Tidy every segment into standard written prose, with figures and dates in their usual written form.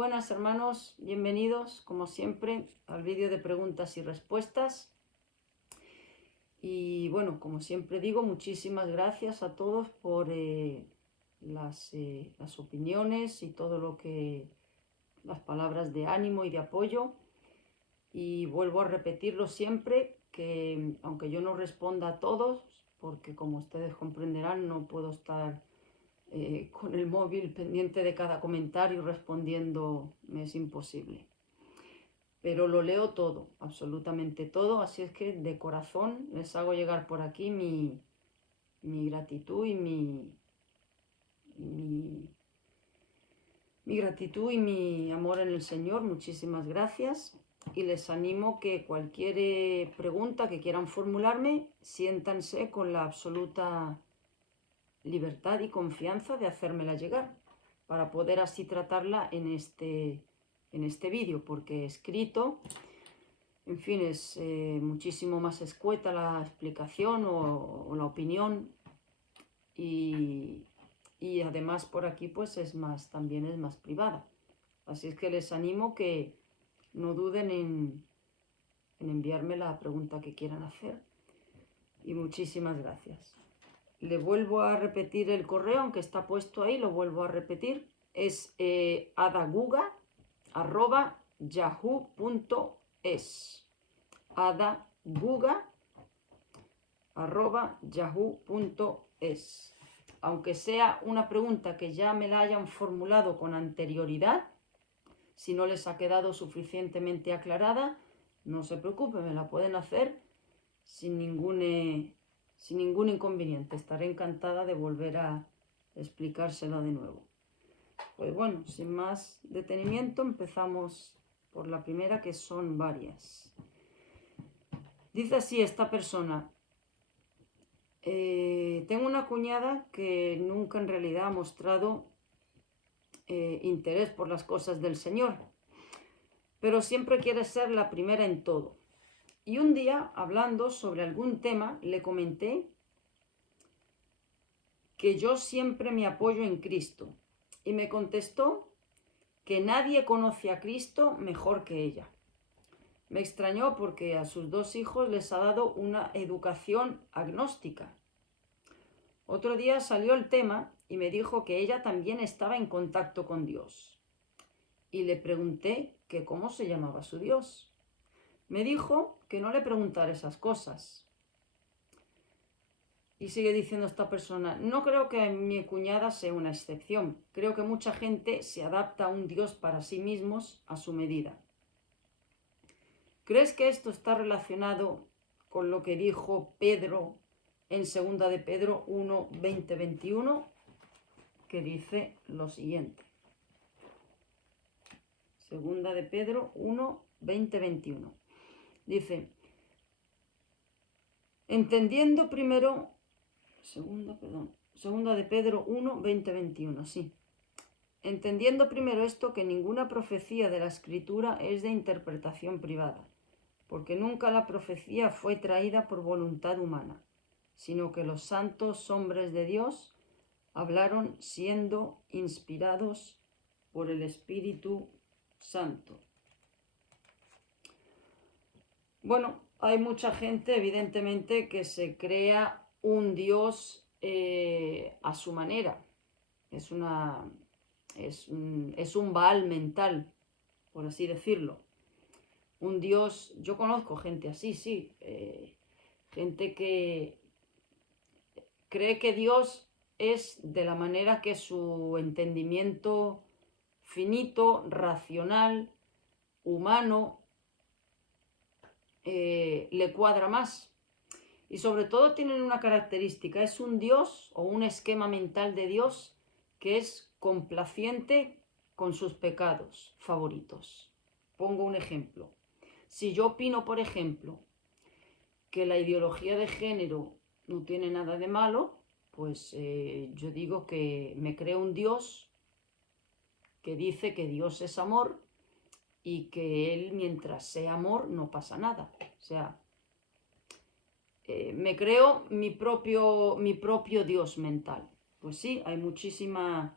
buenas hermanos, bienvenidos como siempre al vídeo de preguntas y respuestas. Y bueno, como siempre digo, muchísimas gracias a todos por las opiniones y todo lo que, las palabras de ánimo y de apoyo. Y vuelvo a repetirlo siempre, que aunque yo no responda a todos, porque como ustedes comprenderán no puedo estar con el móvil pendiente de cada comentario respondiendo, me es imposible. Pero lo leo todo, absolutamente todo, así es que de corazón les hago llegar por aquí mi gratitud y mi gratitud y mi amor en el Señor. Muchísimas gracias. Y les animo que cualquier pregunta que quieran formularme, siéntanse con la absoluta libertad y confianza de hacérmela llegar, para poder así tratarla en este vídeo, porque escrito, en fin, es muchísimo más escueta la explicación o la opinión, y además por aquí pues también es más privada. Así es que les animo que no duden en enviarme la pregunta que quieran hacer, y muchísimas gracias. Le vuelvo a repetir el correo, aunque está puesto ahí, lo vuelvo a repetir. Es adaguga@yahoo.es. adaguga@yahoo.es. Aunque sea una pregunta que ya me la hayan formulado con anterioridad, si no les ha quedado suficientemente aclarada, no se preocupen, me la pueden hacer sin ningún inconveniente. Estaré encantada de volver a explicársela de nuevo. Pues bueno, sin más detenimiento, empezamos por la primera, que son varias. Dice así esta persona: tengo una cuñada que nunca en realidad ha mostrado interés por las cosas del Señor, pero siempre quiere ser la primera en todo. Y un día, hablando sobre algún tema, le comenté que yo siempre me apoyo en Cristo, y me contestó que nadie conoce a Cristo mejor que ella. Me extrañó porque a sus dos hijos les ha dado una educación agnóstica. Otro día salió el tema y me dijo que ella también estaba en contacto con Dios. Y le pregunté que cómo se llamaba su Dios. Me dijo que no le preguntara esas cosas. Y sigue diciendo esta persona: no creo que mi cuñada sea una excepción. Creo que mucha gente se adapta a un Dios para sí mismos a su medida. ¿Crees que esto está relacionado con lo que dijo Pedro en 2 de Pedro 1, 20, 21? Que dice lo siguiente. 2 de Pedro 1, 20, 21. Dice: entendiendo primero... Segunda de Pedro 1, 20, 21, sí. Entendiendo primero esto, que ninguna profecía de la Escritura es de interpretación privada, porque nunca la profecía fue traída por voluntad humana, sino que los santos hombres de Dios hablaron siendo inspirados por el Espíritu Santo. Bueno, hay mucha gente, evidentemente, que se crea un Dios a su manera. Es un Baal mental, por así decirlo. Un Dios, yo conozco gente así, sí. Gente que cree que Dios es de la manera que su entendimiento finito, racional, humano, le cuadra más. Y sobre todo tienen una característica: es un Dios o un esquema mental de Dios que es complaciente con sus pecados favoritos. Pongo un ejemplo. Si yo opino, por ejemplo, que la ideología de género no tiene nada de malo, pues yo digo que me creo un Dios que dice que Dios es amor y que Él, mientras sea amor, no pasa nada. O sea, me creo mi propio Dios mental. Pues sí, hay muchísima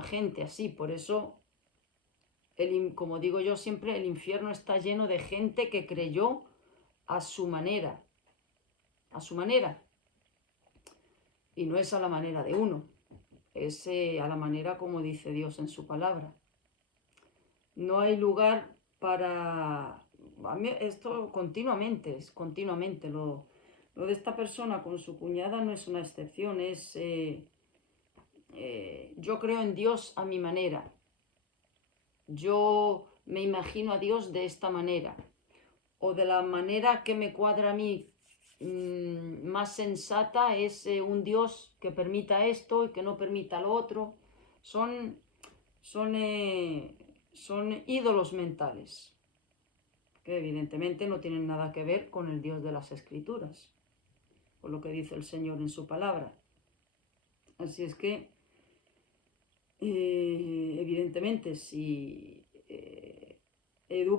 gente así. Por eso como digo yo siempre, el infierno está lleno de gente que creyó a su manera, y no es a la manera de uno, es a la manera como dice Dios en su palabra. No hay lugar para... A mí esto continuamente, es continuamente. Lo de esta persona con su cuñada no es una excepción, es... yo creo en Dios a mi manera. Yo me imagino a Dios de esta manera. O de la manera que me cuadra a mí más sensata es un Dios que permita esto y que no permita lo otro. Son ídolos mentales, que evidentemente no tienen nada que ver con el Dios de las Escrituras, con lo que dice el Señor en su palabra. Así es que, evidentemente, si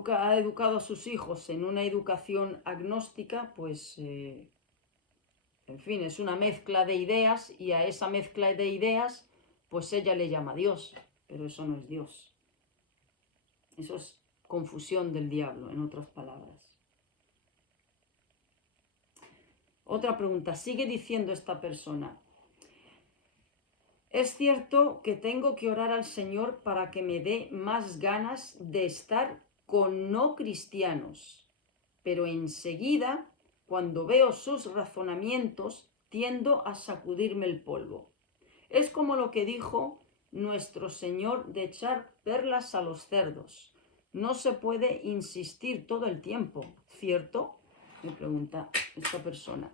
ha educado a sus hijos en una educación agnóstica, pues, en fin, es una mezcla de ideas, y a esa mezcla de ideas, pues ella le llama Dios, pero eso no es Dios. Eso es confusión del diablo, en otras palabras. Otra pregunta, sigue diciendo esta persona: es cierto que tengo que orar al Señor para que me dé más ganas de estar con no cristianos, pero enseguida, cuando veo sus razonamientos, tiendo a sacudirme el polvo. Es como lo que dijo nuestro Señor de echar perlas a los cerdos. No se puede insistir todo el tiempo, ¿cierto?, me pregunta esta persona.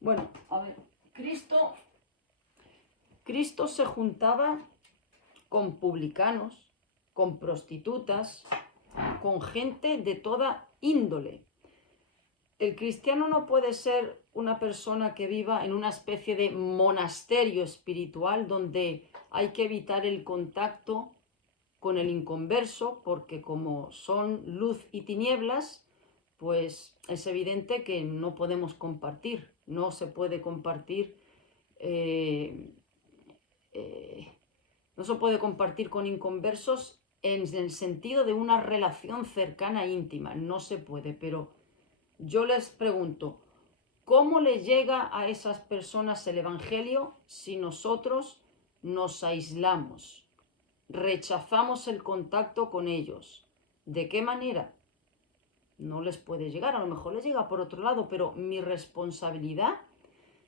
Bueno, a ver, Cristo se juntaba con publicanos, con prostitutas, con gente de toda índole. El cristiano no puede ser una persona que viva en una especie de monasterio espiritual donde hay que evitar el contacto con el inconverso, porque como son luz y tinieblas, pues es evidente que no podemos compartir, no se puede compartir, no se puede compartir con inconversos en el sentido de una relación cercana e íntima, no se puede. Pero yo les pregunto, ¿cómo le llega a esas personas el Evangelio si nosotros nos aislamos, rechazamos el contacto con ellos? ¿De qué manera? No les puede llegar, a lo mejor les llega por otro lado, pero mi responsabilidad,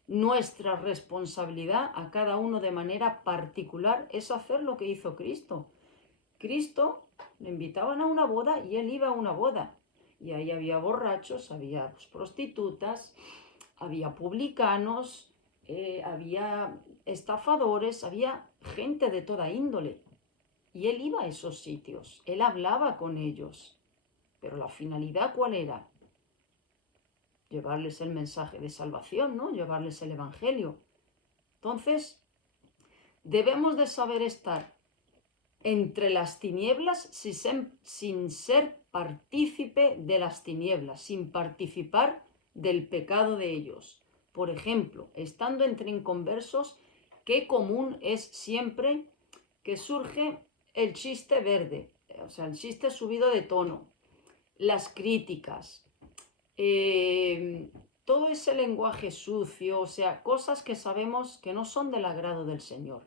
nuestra responsabilidad a cada uno de manera particular es hacer lo que hizo Cristo. Cristo le invitaban a una boda y él iba a una boda. Y ahí había borrachos, había prostitutas, había publicanos, había estafadores, había gente de toda índole. Y él iba a esos sitios, él hablaba con ellos. Pero la finalidad, ¿cuál era? Llevarles el mensaje de salvación, ¿no? Llevarles el Evangelio. Entonces, debemos de saber estar entre las tinieblas sin ser partícipe de las tinieblas, sin participar del pecado de ellos. Por ejemplo, estando entre inconversos, qué común es siempre que surge el chiste verde, o sea, el chiste subido de tono, las críticas, todo ese lenguaje sucio, o sea, cosas que sabemos que no son del agrado del Señor.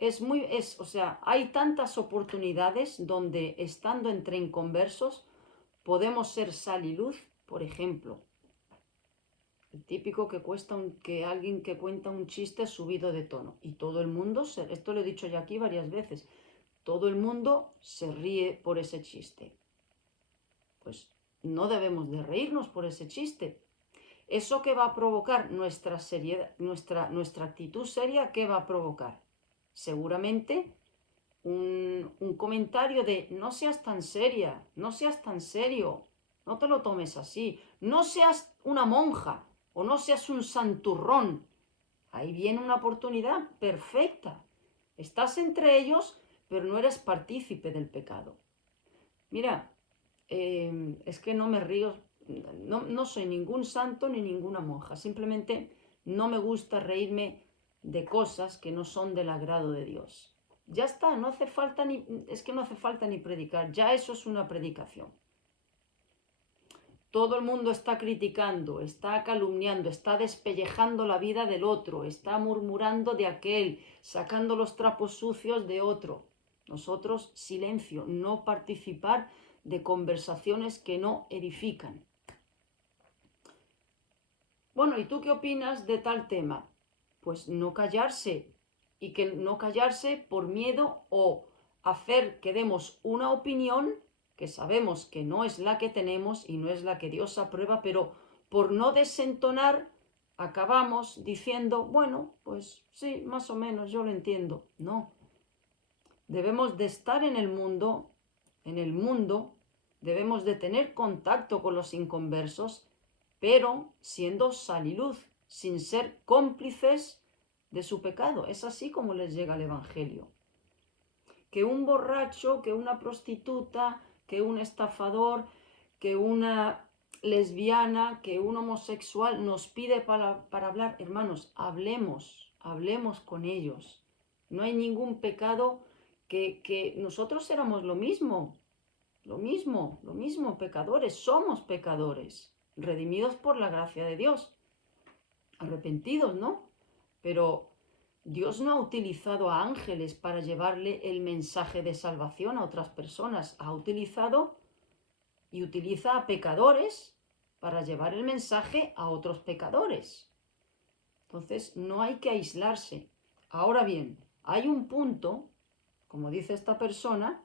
O sea, hay tantas oportunidades donde, estando entre inconversos, podemos ser sal y luz. Por ejemplo, el típico que alguien que cuenta un chiste subido de tono y todo el mundo, esto lo he dicho ya aquí varias veces, todo el mundo se ríe por ese chiste. Pues no debemos de reírnos por ese chiste. ¿Eso qué va a provocar? Nuestra seriedad, nuestra actitud seria, ¿qué va a provocar? Seguramente un comentario de no seas tan seria, no seas tan serio, no te lo tomes así, no seas una monja o no seas un santurrón. Ahí viene una oportunidad perfecta. Estás entre ellos, pero no eres partícipe del pecado. Mira, es que no me río, no soy ningún santo ni ninguna monja, simplemente no me gusta reírme de cosas que no son del agrado de Dios. Ya está, no hace falta es que no hace falta ni predicar, ya eso es una predicación. Todo el mundo está criticando, está calumniando, está despellejando la vida del otro, está murmurando de aquel, sacando los trapos sucios de otro. Nosotros, silencio, no participar de conversaciones que no edifican. Bueno, ¿y tú qué opinas de tal tema? Pues no callarse, y que no callarse por miedo o hacer que demos una opinión que sabemos que no es la que tenemos y no es la que Dios aprueba, pero por no desentonar acabamos diciendo, bueno, pues sí, más o menos, yo lo entiendo. No, debemos de estar en el mundo, debemos de tener contacto con los inconversos, pero siendo sal y luz, sin ser cómplices de su pecado. Es así como les llega el Evangelio. Que un borracho, que una prostituta, que un estafador, que una lesbiana, que un homosexual nos pide para hablar, hermanos, hablemos con ellos. No hay ningún pecado que nosotros éramos lo mismo, pecadores, somos pecadores, redimidos por la gracia de Dios, arrepentidos, ¿no? Pero Dios no ha utilizado a ángeles para llevarle el mensaje de salvación a otras personas, ha utilizado y utiliza a pecadores para llevar el mensaje a otros pecadores. Entonces no hay que aislarse. Ahora bien, hay un punto, como dice esta persona,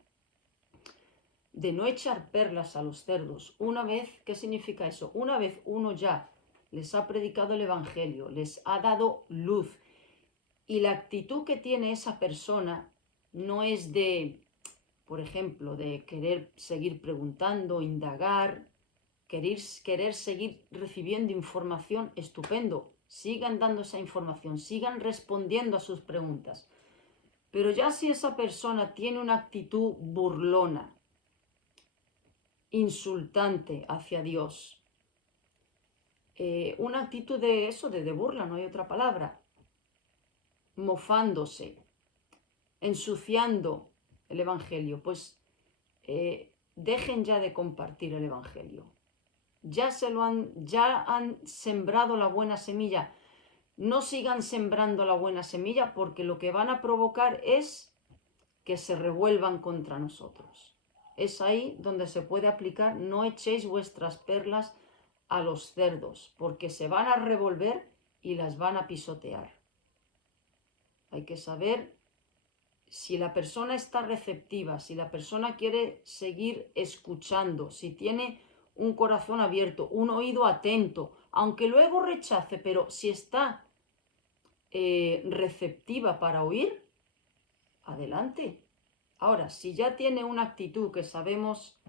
de no echar perlas a los cerdos. Una vez, ¿qué significa eso? Una vez uno ya les ha predicado el Evangelio, les ha dado luz, y la actitud que tiene esa persona no es de, por ejemplo, de querer seguir preguntando, indagar, querer seguir recibiendo información, estupendo. Sigan dando esa información, sigan respondiendo a sus preguntas. Pero ya si esa persona tiene una actitud burlona, insultante hacia Dios, una actitud de eso, de burla, no hay otra palabra, mofándose, ensuciando el Evangelio, pues dejen ya de compartir el Evangelio. Ya han sembrado la buena semilla. No sigan sembrando la buena semilla, porque lo que van a provocar es que se revuelvan contra nosotros. Es ahí donde se puede aplicar: no echéis vuestras perlas a los cerdos, porque se van a revolver y las van a pisotear. Hay que saber si la persona está receptiva, si la persona quiere seguir escuchando, si tiene un corazón abierto, un oído atento, aunque luego rechace, pero si está receptiva para oír, adelante. Ahora, si ya tiene una actitud que sabemos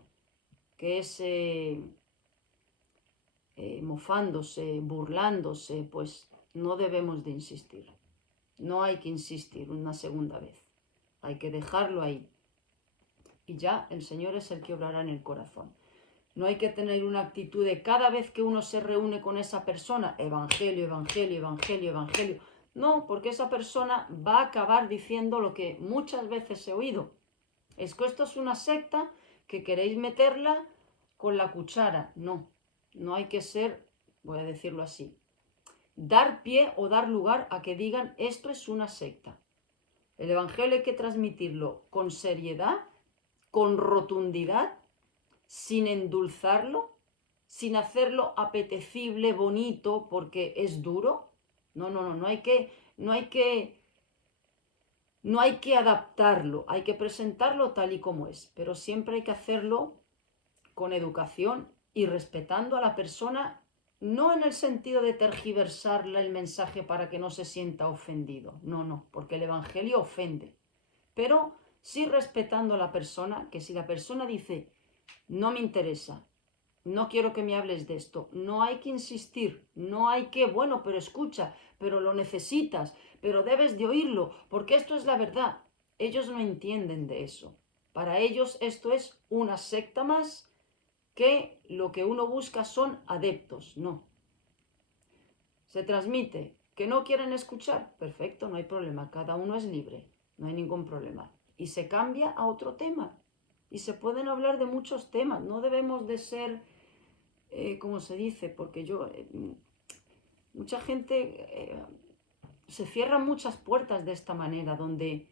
que es mofándose, burlándose, pues no debemos de insistir. No hay que insistir una segunda vez. Hay que dejarlo ahí. Y ya el Señor es el que obrará en el corazón. No hay que tener una actitud de cada vez que uno se reúne con esa persona, evangelio, evangelio, evangelio, evangelio. No, porque esa persona va a acabar diciendo lo que muchas veces he oído. Es que esto es una secta, que queréis meterla con la cuchara. No, no hay que ser, voy a decirlo así, dar pie o dar lugar a que digan esto es una secta. El Evangelio hay que transmitirlo con seriedad, con rotundidad, sin endulzarlo, sin hacerlo apetecible, bonito, porque es duro. No hay que adaptarlo, hay que presentarlo tal y como es, pero siempre hay que hacerlo con educación y respetando a la persona, no en el sentido de tergiversarle el mensaje para que no se sienta ofendido, no, porque el Evangelio ofende, pero sí respetando a la persona, que si la persona dice, no me interesa, no quiero que me hables de esto, no hay que insistir, no hay que, bueno, pero escucha, pero lo necesitas, pero debes de oírlo, porque esto es la verdad. Ellos no entienden de eso. Para ellos esto es una secta más, que lo que uno busca son adeptos. No. Se transmite que no quieren escuchar, perfecto, no hay problema, cada uno es libre. no hay ningún problema. Y se cambia a otro tema. Y se pueden hablar de muchos temas. No debemos de ser, como se dice, porque mucha gente se cierra muchas puertas de esta manera, donde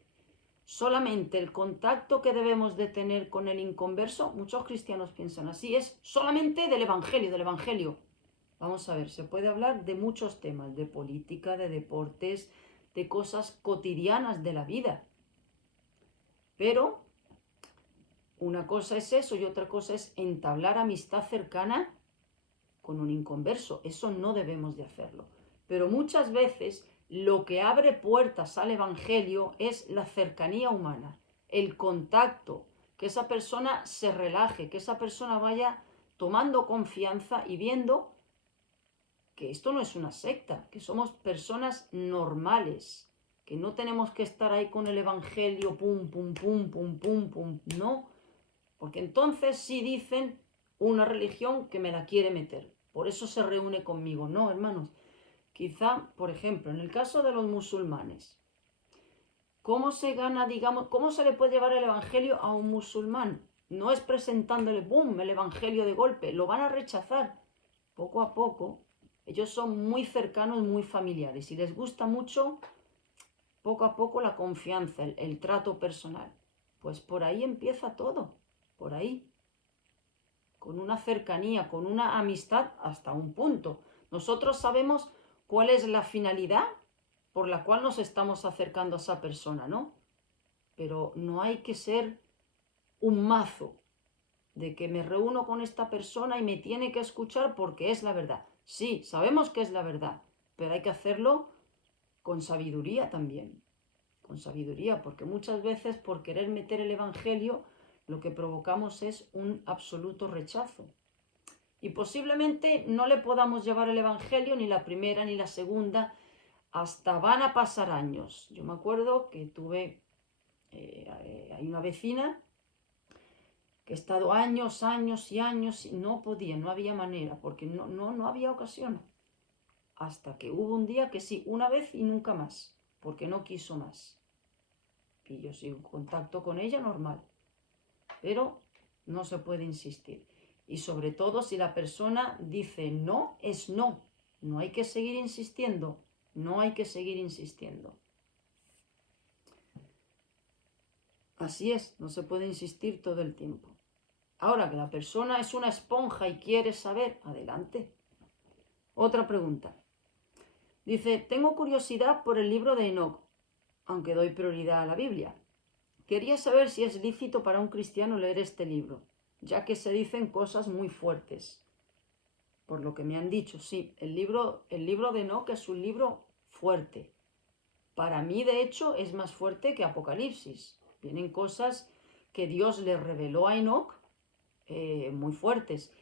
solamente el contacto que debemos de tener con el inconverso, muchos cristianos piensan así, es solamente del Evangelio, del Evangelio. Vamos a ver, se puede hablar de muchos temas, de política, de deportes, de cosas cotidianas de la vida. Pero una cosa es eso y otra cosa es entablar amistad cercana con un inconverso. Eso no debemos de hacerlo. Pero muchas veces lo que abre puertas al Evangelio es la cercanía humana, el contacto, que esa persona se relaje, que esa persona vaya tomando confianza y viendo que esto no es una secta, que somos personas normales, que no tenemos que estar ahí con el Evangelio, pum, pum, pum, pum, pum, pum, no, porque entonces sí dicen una religión que me la quiere meter, por eso se reúne conmigo. No, hermanos, quizá, por ejemplo, en el caso de los musulmanes, ¿cómo se gana, digamos, cómo se le puede llevar el Evangelio a un musulmán? No es presentándole, boom, el Evangelio de golpe, lo van a rechazar poco a poco. Ellos son muy cercanos, muy familiares y les gusta mucho, poco a poco, la confianza, el trato personal. Pues por ahí empieza todo, por ahí, con una cercanía, con una amistad hasta un punto. Nosotros sabemos cuál es la finalidad por la cual nos estamos acercando a esa persona, ¿no? Pero no hay que ser un mazo de que me reúno con esta persona y me tiene que escuchar porque es la verdad. Sí, sabemos que es la verdad, pero hay que hacerlo con sabiduría también. Con sabiduría, porque muchas veces por querer meter el Evangelio lo que provocamos es un absoluto rechazo. Y posiblemente no le podamos llevar el Evangelio ni la primera ni la segunda, hasta van a pasar años. Yo me acuerdo que hay una vecina que he estado años, años y años y no podía, no había manera, porque no había ocasión. Hasta que hubo un día que sí, una vez y nunca más, porque no quiso más. Y yo sigo en contacto con ella normal, pero no se puede insistir. Y sobre todo si la persona dice no, es no. No hay que seguir insistiendo, no hay que seguir insistiendo. Así es, no se puede insistir todo el tiempo. Ahora que la persona es una esponja y quiere saber, adelante. Otra pregunta. Dice, tengo curiosidad por el libro de Enoc, aunque doy prioridad a la Biblia. Quería saber si es lícito para un cristiano leer este libro, ya que se dicen cosas muy fuertes. Por lo que me han dicho, sí, el libro de Enoc es un libro fuerte. Para mí, de hecho, es más fuerte que Apocalipsis. Vienen cosas que Dios le reveló a Enoc muy fuertes.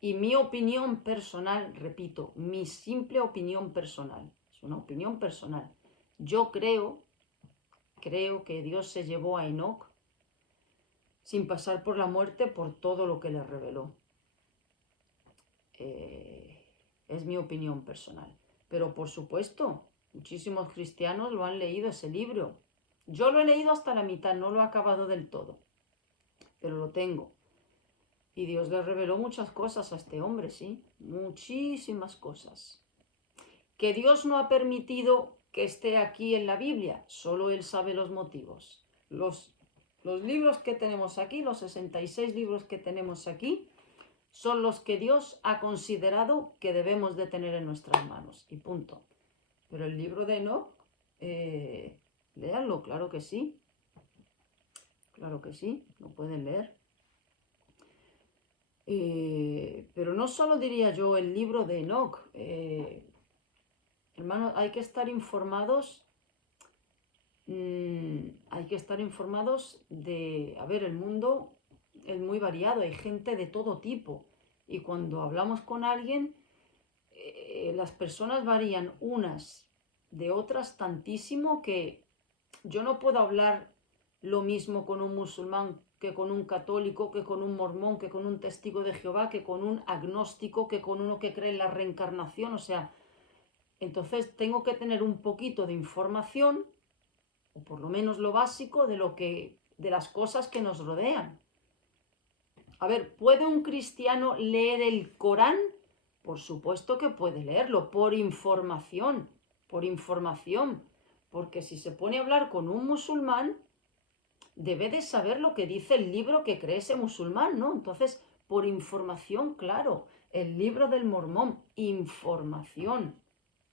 Y mi opinión personal, repito, mi simple opinión personal, es una opinión personal. Yo creo que Dios se llevó a Enoc sin pasar por la muerte por todo lo que le reveló. Es mi opinión personal. Pero por supuesto, muchísimos cristianos lo han leído ese libro. Yo lo he leído hasta la mitad, no lo he acabado del todo, pero lo tengo. Y Dios le reveló muchas cosas a este hombre, sí, muchísimas cosas. Que Dios no ha permitido que esté aquí en la Biblia, solo Él sabe los motivos. Los libros que tenemos aquí, los 66 libros que tenemos aquí, son los que Dios ha considerado que debemos de tener en nuestras manos, y punto. Pero el libro de Enoc, léanlo, claro que sí. Claro que sí, lo pueden leer. Pero no solo diría yo el libro de Enoc. Hermanos, hay que estar informados. Hay que estar informados de... A ver, el mundo es muy variado, hay gente de todo tipo. Y cuando hablamos con alguien, las personas varían unas de otras tantísimo que yo no puedo hablar lo mismo con un musulmán que con un católico, que con un mormón, que con un testigo de Jehová, que con un agnóstico, que con uno que cree en la reencarnación. O sea, entonces tengo que tener un poquito de información o por lo menos lo básico de las cosas que nos rodean. A ver, ¿puede un cristiano leer el Corán? Por supuesto que puede leerlo, por información, porque si se pone a hablar con un musulmán, debe de saber lo que dice el libro que cree ese musulmán, ¿no? Entonces, por información, claro, el libro del Mormón, información.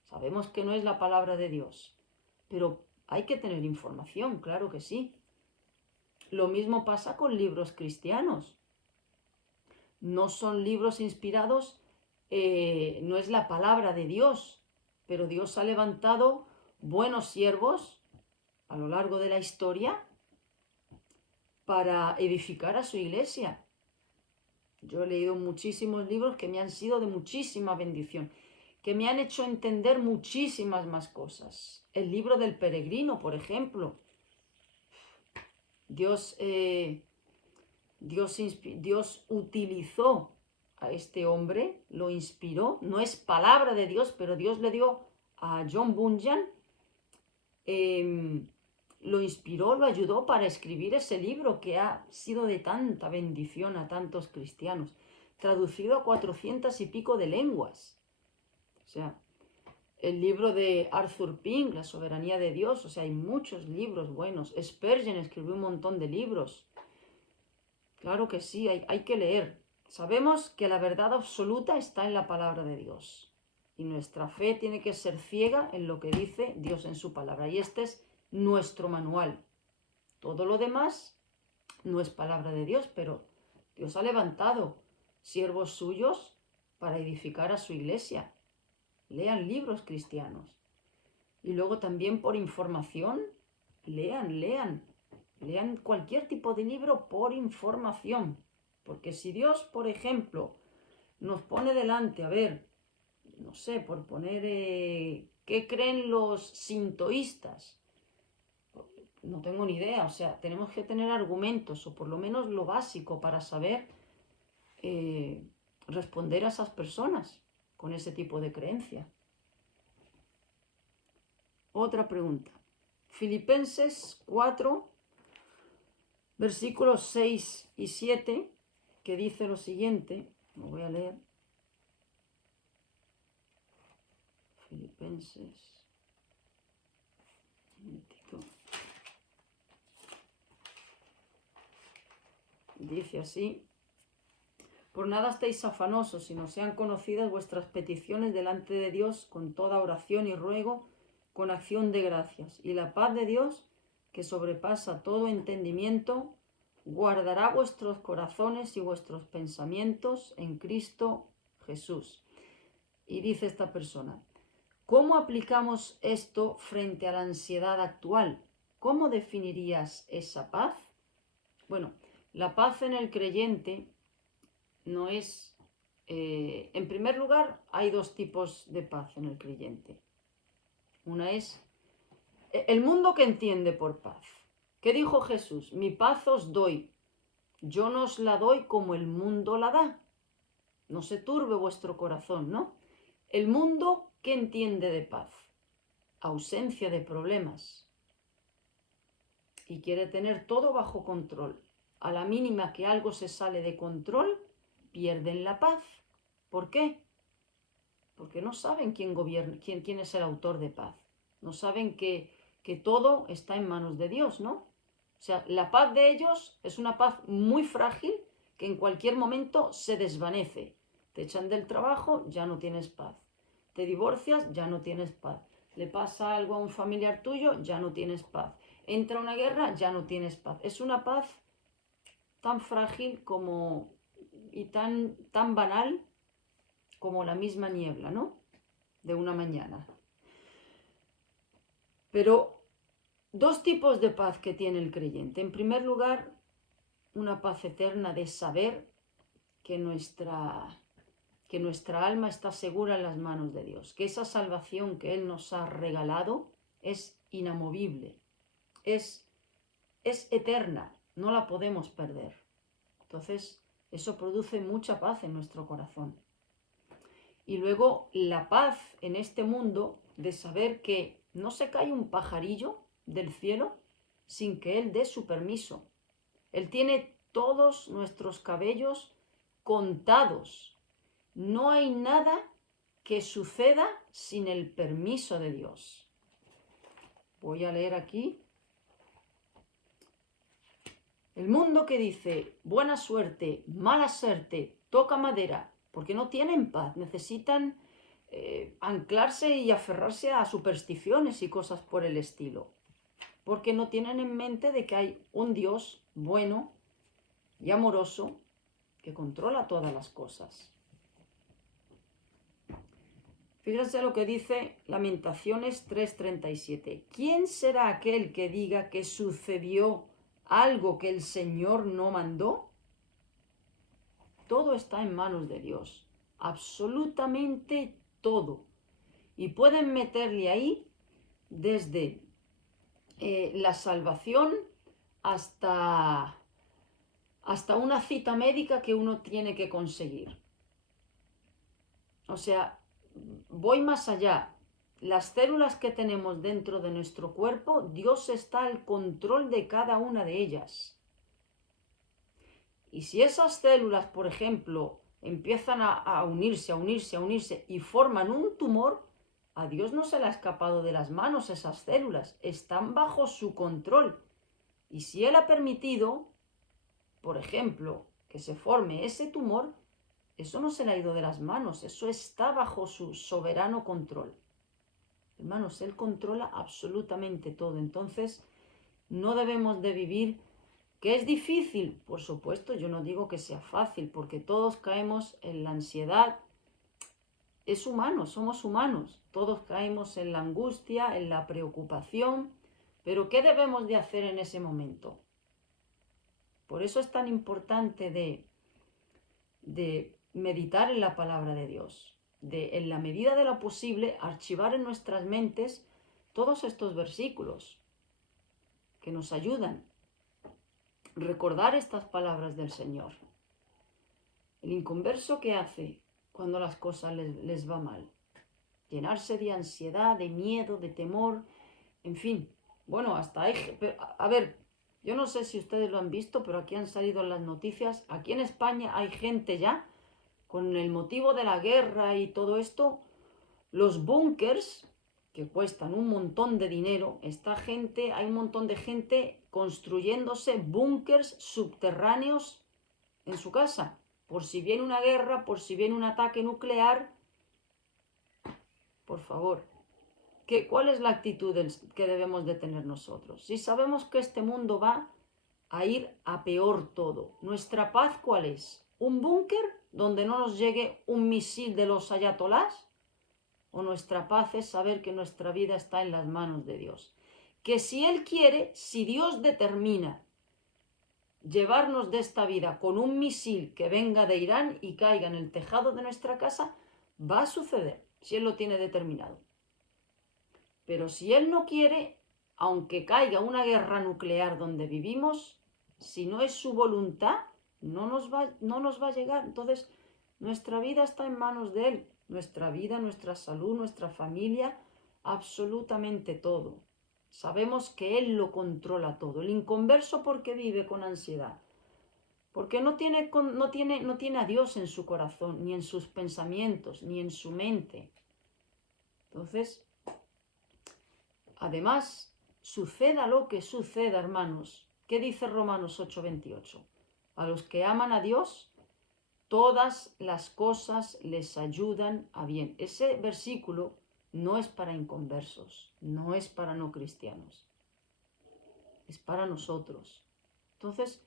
Sabemos que no es la palabra de Dios, pero hay que tener información, claro que sí. Lo mismo pasa con libros cristianos. No son libros inspirados, no es la palabra de Dios, pero Dios ha levantado buenos siervos a lo largo de la historia para edificar a su iglesia. Yo he leído muchísimos libros que me han sido de muchísima bendición, que me han hecho entender muchísimas más cosas. El libro del peregrino, por ejemplo. Dios utilizó a este hombre, lo inspiró. No es palabra de Dios, pero Dios le dio a John Bunyan, lo inspiró, lo ayudó para escribir ese libro que ha sido de tanta bendición a tantos cristianos, traducido a 400 y pico de lenguas. O sea, el libro de Arthur Pink, La soberanía de Dios, o sea, hay muchos libros buenos. Spurgeon escribió un montón de libros. Claro que sí, hay que leer. Sabemos que la verdad absoluta está en la palabra de Dios. Y nuestra fe tiene que ser ciega en lo que dice Dios en su palabra. Y este es nuestro manual. Todo lo demás no es palabra de Dios, pero Dios ha levantado siervos suyos para edificar a su iglesia. Lean libros cristianos. Y luego también por información, lean cualquier tipo de libro por información. Porque si Dios, por ejemplo, nos pone delante, a ver, no sé, por poner, ¿qué creen los sintoístas? No tengo ni idea, o sea, tenemos que tener argumentos, o por lo menos lo básico para saber responder a esas personas con ese tipo de creencia. Otra pregunta. Filipenses 4, versículos 6 y 7, que dice lo siguiente, lo voy a leer. Filipenses. Dice así: por nada estéis afanosos, sino sean conocidas vuestras peticiones delante de Dios con toda oración y ruego, con acción de gracias. Y la paz de Dios, que sobrepasa todo entendimiento, guardará vuestros corazones y vuestros pensamientos en Cristo Jesús. Y dice esta persona: ¿cómo aplicamos esto frente a la ansiedad actual? ¿Cómo definirías esa paz? Bueno, la paz en el creyente no es... en primer lugar, hay dos tipos de paz en el creyente. Una es el mundo que entiende por paz. ¿Qué dijo Jesús? Mi paz os doy. Yo no os la doy como el mundo la da. No se turbe vuestro corazón, ¿no? El mundo, ¿qué entiende de paz? Ausencia de problemas. Y quiere tener todo bajo control. A la mínima que algo se sale de control, pierden la paz. ¿Por qué? Porque no saben quién gobierna, quién es el autor de paz. No saben que todo está en manos de Dios, ¿no? O sea, la paz de ellos es una paz muy frágil que en cualquier momento se desvanece. Te echan del trabajo, ya no tienes paz. Te divorcias, ya no tienes paz. Le pasa algo a un familiar tuyo, ya no tienes paz. Entra una guerra, ya no tienes paz. Es una paz tan frágil como y tan banal como la misma niebla, ¿no? De una mañana. Pero dos tipos de paz que tiene el creyente. En primer lugar, una paz eterna de saber que nuestra alma está segura en las manos de Dios, que esa salvación que Él nos ha regalado es inamovible, es eterna, no la podemos perder. Entonces, eso produce mucha paz en nuestro corazón. Y luego la paz en este mundo de saber que no se cae un pajarillo del cielo sin que Él dé su permiso. Él tiene todos nuestros cabellos contados. No hay nada que suceda sin el permiso de Dios. Voy a leer aquí. El mundo que dice buena suerte, mala suerte, toca madera, porque no tienen paz, necesitan anclarse y aferrarse a supersticiones y cosas por el estilo, porque no tienen en mente de que hay un Dios bueno y amoroso que controla todas las cosas. Fíjense lo que dice Lamentaciones 3:37. ¿Quién será aquel que diga que sucedió algo que el Señor no mandó? Todo está en manos de Dios, absolutamente todo. Y pueden meterle ahí desde la salvación hasta una cita médica que uno tiene que conseguir. O sea, voy más allá. Las células que tenemos dentro de nuestro cuerpo, Dios está al control de cada una de ellas. Y si esas células, por ejemplo, empiezan a unirse y forman un tumor, a Dios no se le ha escapado de las manos esas células, están bajo su control. Y si Él ha permitido, por ejemplo, que se forme ese tumor, eso no se le ha ido de las manos, eso está bajo su soberano control. Hermanos, Él controla absolutamente todo. Entonces, no debemos de vivir. ¿Que es difícil? Por supuesto, yo no digo que sea fácil, porque todos caemos en la ansiedad. Es humano, somos humanos. Todos caemos en la angustia, en la preocupación. Pero ¿qué debemos de hacer en ese momento? Por eso es tan importante de meditar en la palabra de Dios, de, en la medida de lo posible, archivar en nuestras mentes todos estos versículos que nos ayudan. Recordar estas palabras del Señor. El inconverso, ¿qué hace cuando las cosas les va mal? Llenarse de ansiedad, de miedo, de temor, en fin. Bueno, hasta hay... A ver, yo no sé si ustedes lo han visto, pero aquí han salido las noticias. Aquí en España hay gente ya, con el motivo de la guerra y todo esto, los búnkers, que cuestan un montón de dinero, hay un montón de gente construyéndose búnkers subterráneos en su casa, por si viene una guerra, por si viene un ataque nuclear. Por favor, ¿cuál es la actitud que debemos de tener nosotros? Si sabemos que este mundo va a ir a peor todo, ¿nuestra paz cuál es? ¿Un búnker donde no nos llegue un misil de los ayatolás? ¿O nuestra paz es saber que nuestra vida está en las manos de Dios? Que si Él quiere, si Dios determina llevarnos de esta vida con un misil que venga de Irán y caiga en el tejado de nuestra casa, va a suceder, si Él lo tiene determinado. Pero si Él no quiere, aunque caiga una guerra nuclear donde vivimos, si no es su voluntad, no nos va a llegar. Entonces, nuestra vida está en manos de Él. Nuestra vida, nuestra salud, nuestra familia, absolutamente todo. Sabemos que Él lo controla todo. El inconverso, ¿por qué vive con ansiedad? Porque no tiene a Dios en su corazón, ni en sus pensamientos, ni en su mente. Entonces, además, suceda lo que suceda, hermanos. ¿Qué dice Romanos 8:28? A los que aman a Dios, todas las cosas les ayudan a bien. Ese versículo no es para inconversos, no es para no cristianos. Es para nosotros. Entonces,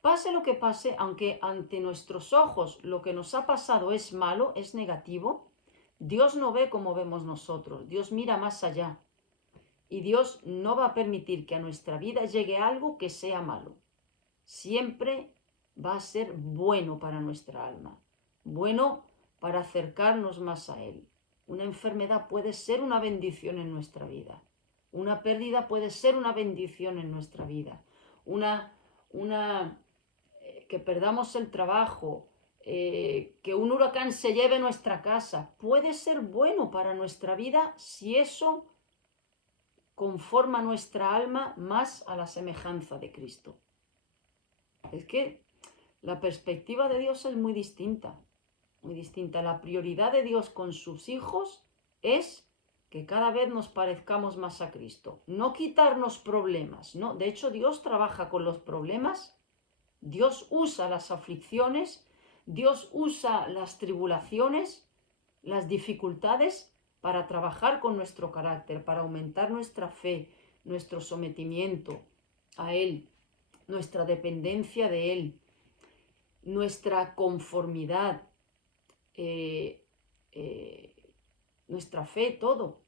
pase lo que pase, aunque ante nuestros ojos lo que nos ha pasado es malo, es negativo, Dios no ve como vemos nosotros. Dios mira más allá. Y Dios no va a permitir que a nuestra vida llegue algo que sea malo. Siempre va a ser bueno para nuestra alma, bueno para acercarnos más a Él. Una enfermedad puede ser una bendición en nuestra vida. Una pérdida puede ser una bendición en nuestra vida. Que perdamos el trabajo, que un huracán se lleve nuestra casa, puede ser bueno para nuestra vida si eso conforma nuestra alma más a la semejanza de Cristo. Es que la perspectiva de Dios es muy distinta, muy distinta. La prioridad de Dios con sus hijos es que cada vez nos parezcamos más a Cristo. No quitarnos problemas, ¿no? De hecho, Dios trabaja con los problemas, Dios usa las aflicciones, Dios usa las tribulaciones, las dificultades para trabajar con nuestro carácter, para aumentar nuestra fe, nuestro sometimiento a Él, nuestra dependencia de Él, nuestra conformidad, nuestra fe, todo.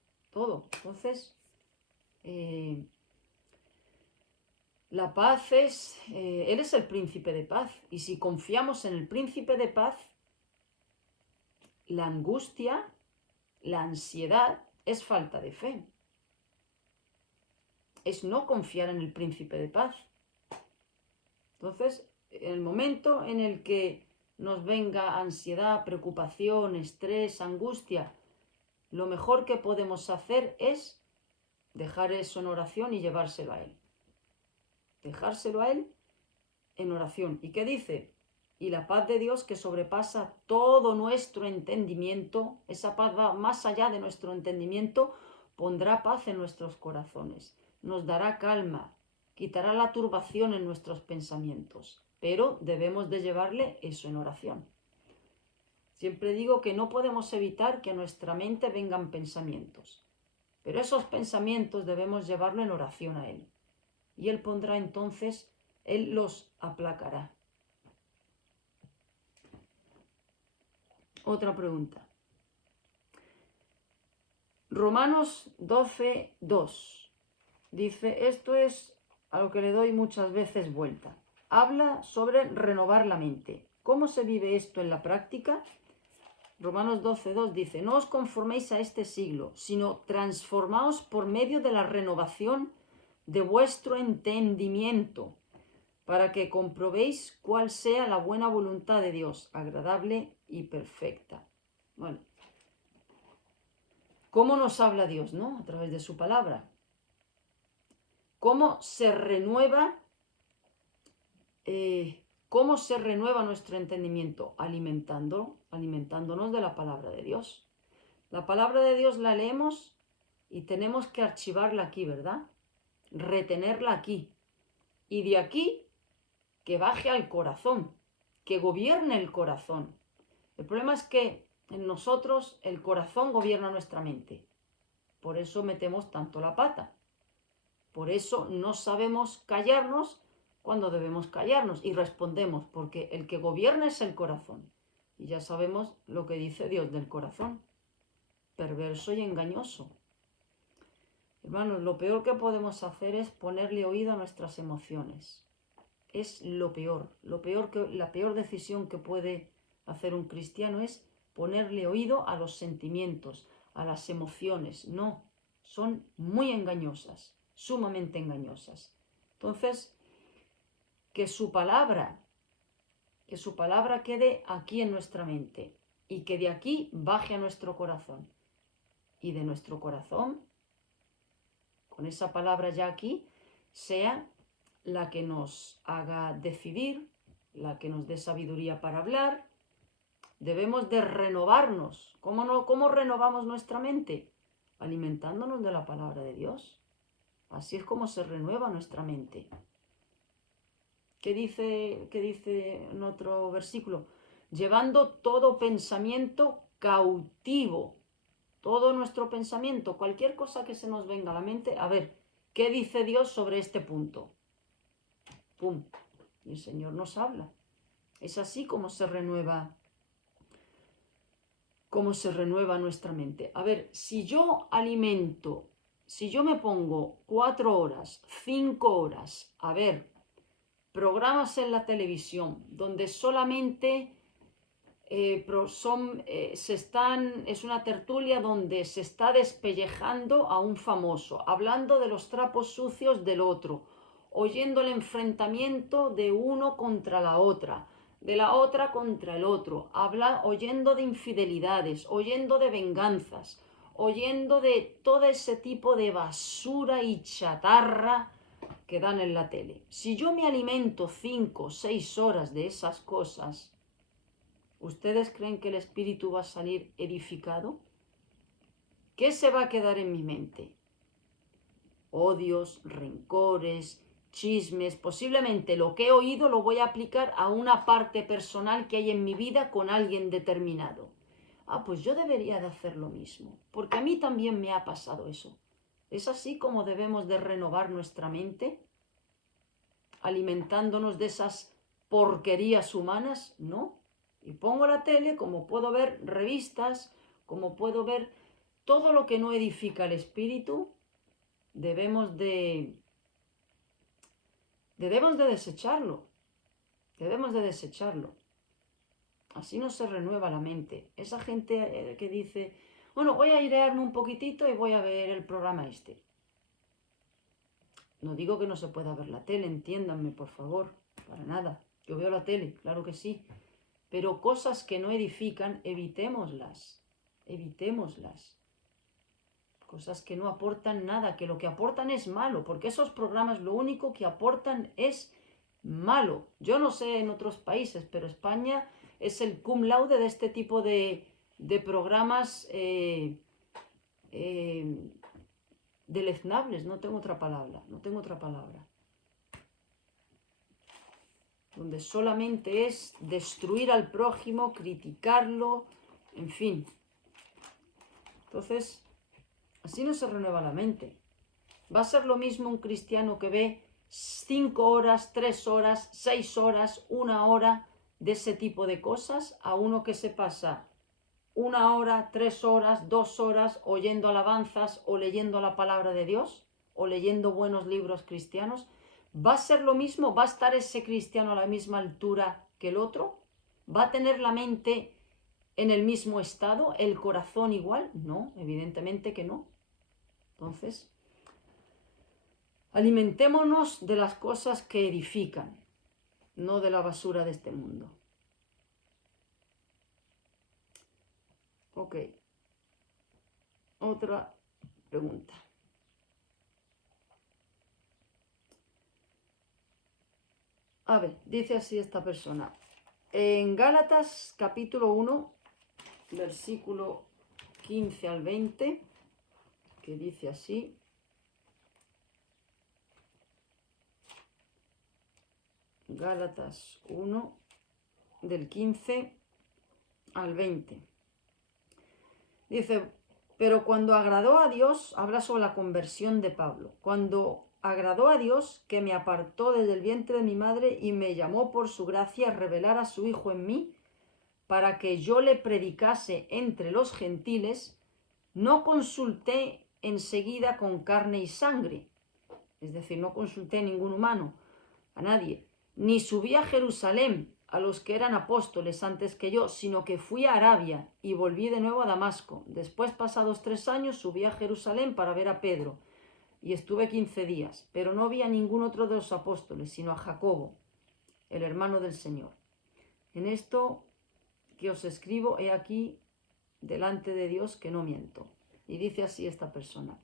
Entonces, la paz Él es el príncipe de paz. Y si confiamos en el príncipe de paz, la angustia, la ansiedad es falta de fe. Es no confiar en el príncipe de paz. Entonces, en el momento en el que nos venga ansiedad, preocupación, estrés, angustia, lo mejor que podemos hacer es dejar eso en oración y llevárselo a Él. Dejárselo a Él en oración. ¿Y qué dice? Y la paz de Dios que sobrepasa todo nuestro entendimiento, esa paz va más allá de nuestro entendimiento, pondrá paz en nuestros corazones, nos dará calma, quitará la turbación en nuestros pensamientos, pero debemos de llevarle eso en oración. Siempre digo que no podemos evitar que a nuestra mente vengan pensamientos, pero esos pensamientos debemos llevarlo en oración a Él. Y Él pondrá entonces, Él los aplacará. Otra pregunta. Romanos 12, 2. Dice, esto es a lo que le doy muchas veces vuelta. Habla sobre renovar la mente. ¿Cómo se vive esto en la práctica? Romanos 12, 2 dice, no os conforméis a este siglo, sino transformaos por medio de la renovación de vuestro entendimiento, para que comprobéis cuál sea la buena voluntad de Dios, agradable y perfecta. Bueno, ¿cómo nos habla Dios, no? A través de su palabra. ¿Cómo se renueva nuestro entendimiento? Alimentándonos de la palabra de Dios. La palabra de Dios la leemos y tenemos que archivarla aquí, ¿verdad? Retenerla aquí. Y de aquí que baje al corazón, que gobierne el corazón. El problema es que en nosotros el corazón gobierna nuestra mente. Por eso metemos tanto la pata. Por eso no sabemos callarnos cuando debemos callarnos y respondemos, porque el que gobierna es el corazón. Y ya sabemos lo que dice Dios del corazón. Perverso y engañoso. Hermanos, lo peor que podemos hacer es ponerle oído a nuestras emociones. Es lo peor. La peor decisión que puede hacer un cristiano es ponerle oído a los sentimientos, a las emociones. No, son muy engañosas, sumamente engañosas. Entonces, que su palabra quede aquí en nuestra mente y que de aquí baje a nuestro corazón. Y de nuestro corazón, con esa palabra ya aquí, sea la que nos haga decidir, la que nos dé sabiduría para hablar. Debemos de renovarnos. ¿Cómo renovamos nuestra mente? Alimentándonos de la palabra de Dios. Así es como se renueva nuestra mente. ¿Qué dice en otro versículo? Llevando todo pensamiento cautivo. Todo nuestro pensamiento, cualquier cosa que se nos venga a la mente. A ver, ¿qué dice Dios sobre este punto? ¡Pum! Y el Señor nos habla. Es así como se renueva nuestra mente. A ver, si yo me pongo 4 horas, 5 horas a ver programas en la televisión donde solamente es una tertulia donde se está despellejando a un famoso, hablando de los trapos sucios del otro, oyendo el enfrentamiento de uno contra la otra, de la otra contra el otro, oyendo de infidelidades, oyendo de venganzas, oyendo de todo ese tipo de basura y chatarra que dan en la tele. Si yo me alimento 5 o 6 horas de esas cosas, ¿ustedes creen que el espíritu va a salir edificado? ¿Qué se va a quedar en mi mente? Odios, rencores, chismes. Posiblemente lo que he oído lo voy a aplicar a una parte personal que hay en mi vida con alguien determinado. Ah, pues yo debería de hacer lo mismo, porque a mí también me ha pasado eso. ¿Es así como debemos de renovar nuestra mente? ¿Alimentándonos de esas porquerías humanas? No. Y pongo la tele, como puedo ver revistas, como puedo ver todo lo que no edifica el espíritu, debemos de desecharlo. Debemos de desecharlo. Así no se renueva la mente. Esa gente que dice, bueno, voy a airearme un poquitito y voy a ver el programa este. No digo que no se pueda ver la tele, entiéndanme, por favor, para nada. Yo veo la tele, claro que sí. Pero cosas que no edifican, evitémoslas. Evitémoslas. Cosas que no aportan nada, que lo que aportan es malo, porque esos programas lo único que aportan es malo. Yo no sé en otros países, pero España es el cum laude de este tipo de programas deleznables, no tengo otra palabra, donde solamente es destruir al prójimo, criticarlo, en fin. Entonces, así no se renueva la mente. Va a ser lo mismo un cristiano que ve 5 horas, 3 horas, 6 horas, 1 hora de ese tipo de cosas, a uno que se pasa 1 hora, 3 horas, 2 horas oyendo alabanzas o leyendo la palabra de Dios o leyendo buenos libros cristianos. ¿Va a ser lo mismo? ¿Va a estar ese cristiano a la misma altura que el otro? ¿Va a tener la mente en el mismo estado? ¿El corazón igual? No, evidentemente que no. Entonces, alimentémonos de las cosas que edifican, no de la basura de este mundo. Ok. Otra pregunta. A ver, dice así esta persona. En Gálatas capítulo 1, versículo 15 al 20, que dice así. Gálatas 1, del 15 al 20. Dice, pero cuando agradó a Dios, habla sobre la conversión de Pablo, cuando agradó a Dios que me apartó desde el vientre de mi madre y me llamó por su gracia a revelar a su Hijo en mí, para que yo le predicase entre los gentiles, no consulté enseguida con carne y sangre, es decir, no consulté a ningún humano, a nadie, ni subí a Jerusalén a los que eran apóstoles antes que yo, sino que fui a Arabia y volví de nuevo a Damasco. Después, pasados 3 años, subí a Jerusalén para ver a Pedro y estuve 15 días, pero no vi a ningún otro de los apóstoles, sino a Jacobo, el hermano del Señor. En esto que os escribo, he aquí delante de Dios que no miento. Y dice así esta persona.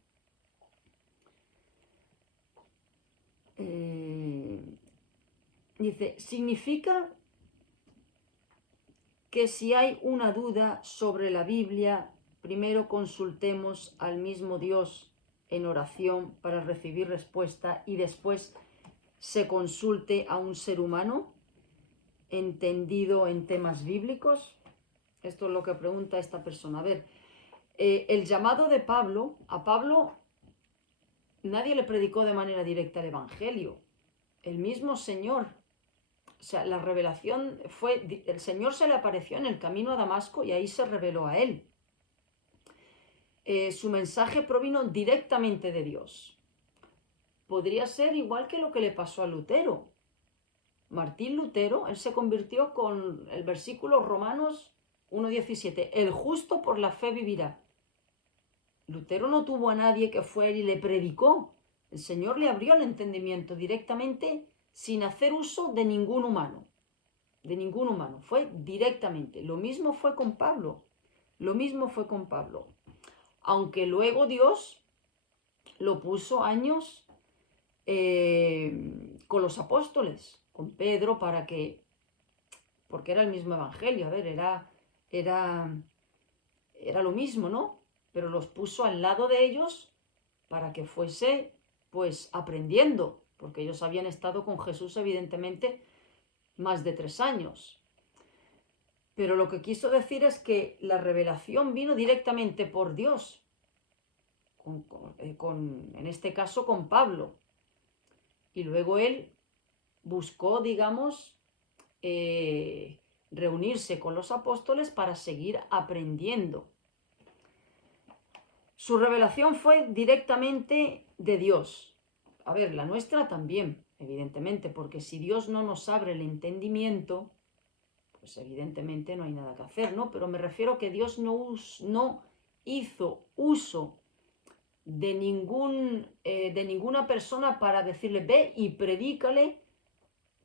Dice, significa que si hay una duda sobre la Biblia, primero consultemos al mismo Dios en oración para recibir respuesta y después se consulte a un ser humano entendido en temas bíblicos. Esto es lo que pregunta esta persona. A ver, el llamado de Pablo, a Pablo nadie le predicó de manera directa el Evangelio. El mismo Señor, o sea, la revelación fue, el Señor se le apareció en el camino a Damasco y ahí se reveló a él. Su mensaje provino directamente de Dios. Podría ser igual que lo que le pasó a Lutero. Martín Lutero, él se convirtió con el versículo Romanos 1:17, el justo por la fe vivirá. Lutero no tuvo a nadie que fue él y le predicó. El Señor le abrió el entendimiento directamente sin hacer uso de ningún humano. De ningún humano. Fue directamente. Lo mismo fue con Pablo. Lo mismo fue con Pablo. aunque luego Dios lo puso años con los apóstoles, con Pedro, porque era el mismo evangelio, a ver, era lo mismo, ¿no? Pero los puso al lado de ellos para que fuese, pues, aprendiendo, porque ellos habían estado con Jesús, evidentemente, más de 3 años. Pero lo que quiso decir es que la revelación vino directamente por Dios, en este caso con Pablo. Y luego él buscó, digamos, reunirse con los apóstoles para seguir aprendiendo. Su revelación fue directamente de Dios. A ver, la nuestra también, evidentemente, porque si Dios no nos abre el entendimiento, pues evidentemente no hay nada que hacer, ¿no? Pero me refiero a que Dios no hizo uso de ninguna persona para decirle, ve y predícale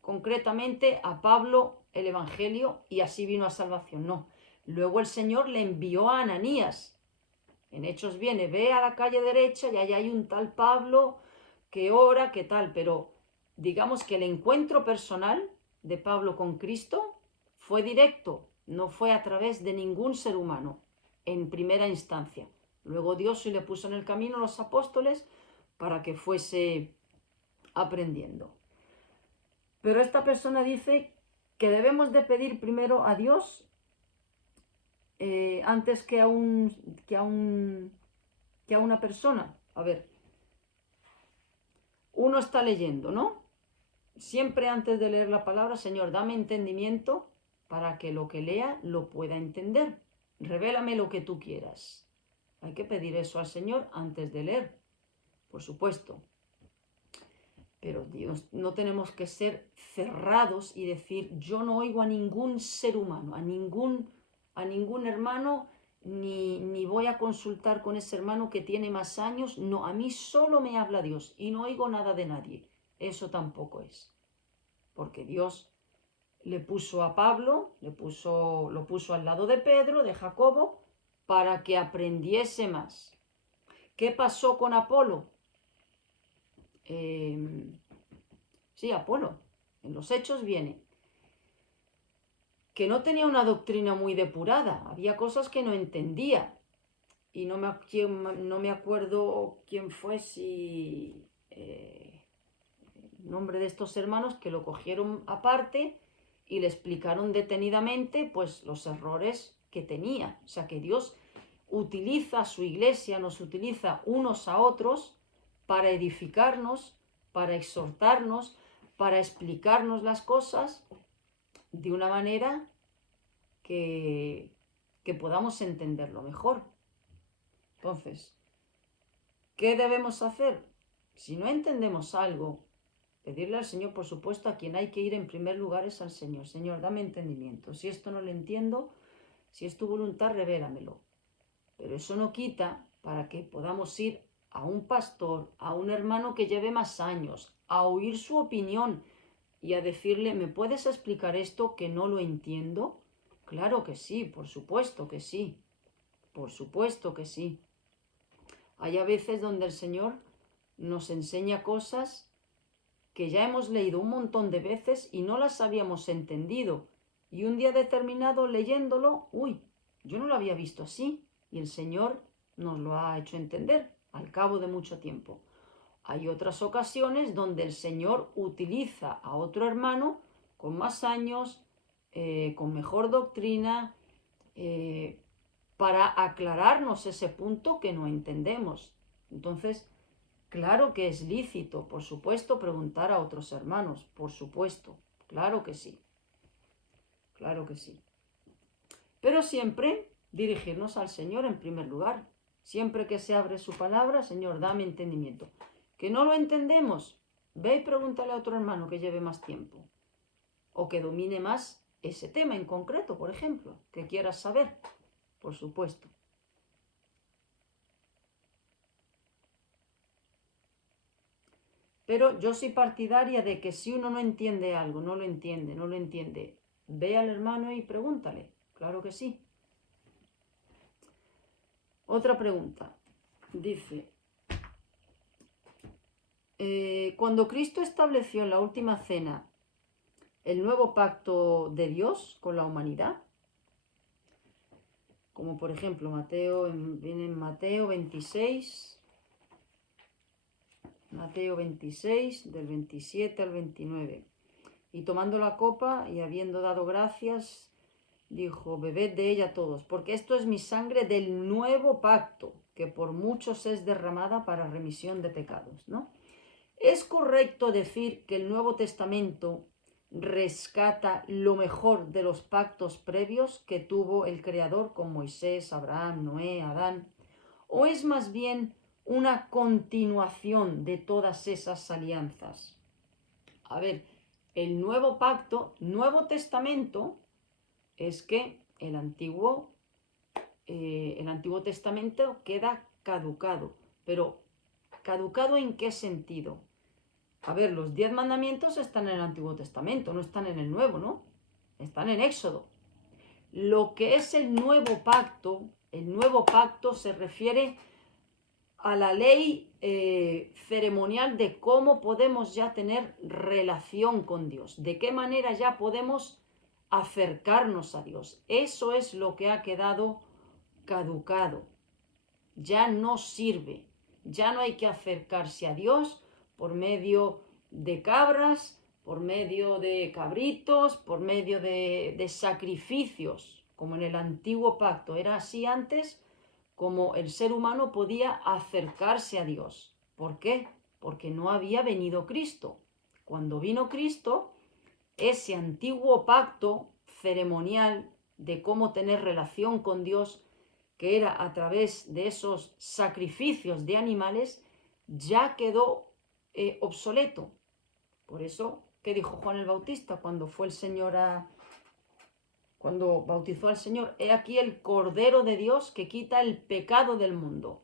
concretamente a Pablo el Evangelio y así vino a salvación. No. Luego el Señor le envió a Ananías. En Hechos viene, ve a la calle derecha y allá hay un tal Pablo que ora, que tal, pero digamos que el encuentro personal de Pablo con Cristo fue directo, no fue a través de ningún ser humano en primera instancia. Luego Dios sí le puso en el camino a los apóstoles para que fuese aprendiendo. Pero esta persona dice que debemos de pedir primero a Dios antes que a una persona. A ver, uno está leyendo, ¿no? Siempre antes de leer la palabra, Señor, dame entendimiento para que lo que lea lo pueda entender. Revélame lo que tú quieras. Hay que pedir eso al Señor antes de leer, por supuesto. Pero Dios, no tenemos que ser cerrados y decir, yo no oigo a ningún ser humano, a ningún hermano, ni voy a consultar con ese hermano que tiene más años. No, a mí solo me habla Dios y no oigo nada de nadie. Eso tampoco es. Porque Dios le puso a Pablo, lo puso al lado de Pedro, de Jacobo, para que aprendiese más. ¿Qué pasó con Apolo? Sí, Apolo, en los Hechos viene, que no tenía una doctrina muy depurada, había cosas que no entendía. Y no me acuerdo quién fue, si el nombre de estos hermanos que lo cogieron aparte y le explicaron detenidamente pues los errores que tenía. O sea que Dios utiliza a su iglesia, nos utiliza unos a otros para edificarnos, para exhortarnos, para explicarnos las cosas de una manera que podamos entenderlo mejor. Entonces, ¿qué debemos hacer? Si no entendemos algo, pedirle al Señor, por supuesto, a quien hay que ir en primer lugar es al Señor. Señor, dame entendimiento. Si esto no lo entiendo, si es tu voluntad, revélamelo. Pero eso no quita para que podamos ir a un pastor, a un hermano que lleve más años, a oír su opinión y a decirle, ¿me puedes explicar esto que no lo entiendo? Claro que sí, por supuesto que sí. Por supuesto que sí. Hay a veces donde el Señor nos enseña cosas que ya hemos leído un montón de veces y no las habíamos entendido. Y un día determinado leyéndolo, yo no lo había visto así. Y el Señor nos lo ha hecho entender al cabo de mucho tiempo. Hay otras ocasiones donde el Señor utiliza a otro hermano con más años, con mejor doctrina, para aclararnos ese punto que no entendemos. Entonces, claro que es lícito, por supuesto, preguntar a otros hermanos, por supuesto, claro que sí, claro que sí. Pero siempre dirigirnos al Señor en primer lugar. Siempre que se abre su palabra, Señor, dame entendimiento. Que no lo entendemos, ve y pregúntale a otro hermano que lleve más tiempo o que domine más ese tema en concreto, por ejemplo, que quieras saber, por supuesto. Pero yo soy partidaria de que si uno no entiende algo, no lo entiende, ve al hermano y pregúntale, claro que sí. Otra pregunta. Dice, cuando Cristo estableció en la última cena el nuevo pacto de Dios con la humanidad, como por ejemplo viene en Mateo 26, del 27 al 29. Y tomando la copa y habiendo dado gracias, dijo, bebed de ella todos, porque esto es mi sangre del nuevo pacto, que por muchos es derramada para remisión de pecados, ¿no? ¿Es correcto decir que el Nuevo Testamento rescata lo mejor de los pactos previos que tuvo el Creador con Moisés, Abraham, Noé, Adán? ¿O es más bien una continuación de todas esas alianzas? A ver, el nuevo pacto, Nuevo Testamento, es que el Antiguo Testamento queda caducado. Pero, ¿caducado en qué sentido? A ver, los 10 mandamientos están en el Antiguo Testamento, no están en el Nuevo, ¿no? Están en Éxodo. Lo que es el nuevo pacto se refiere a la ley ceremonial de cómo podemos ya tener relación con Dios, de qué manera ya podemos acercarnos a Dios. Eso es lo que ha quedado caducado. Ya no sirve, ya no hay que acercarse a Dios por medio de cabras, por medio de cabritos, por medio de sacrificios, como en el antiguo pacto. Era así antes como el ser humano podía acercarse a Dios. ¿Por qué? Porque no había venido Cristo. Cuando vino Cristo, ese antiguo pacto ceremonial de cómo tener relación con Dios, que era a través de esos sacrificios de animales, ya quedó obsoleto. Por eso, ¿qué dijo Juan el Bautista cuando fue el Señor cuando bautizó al Señor? He aquí el Cordero de Dios que quita el pecado del mundo.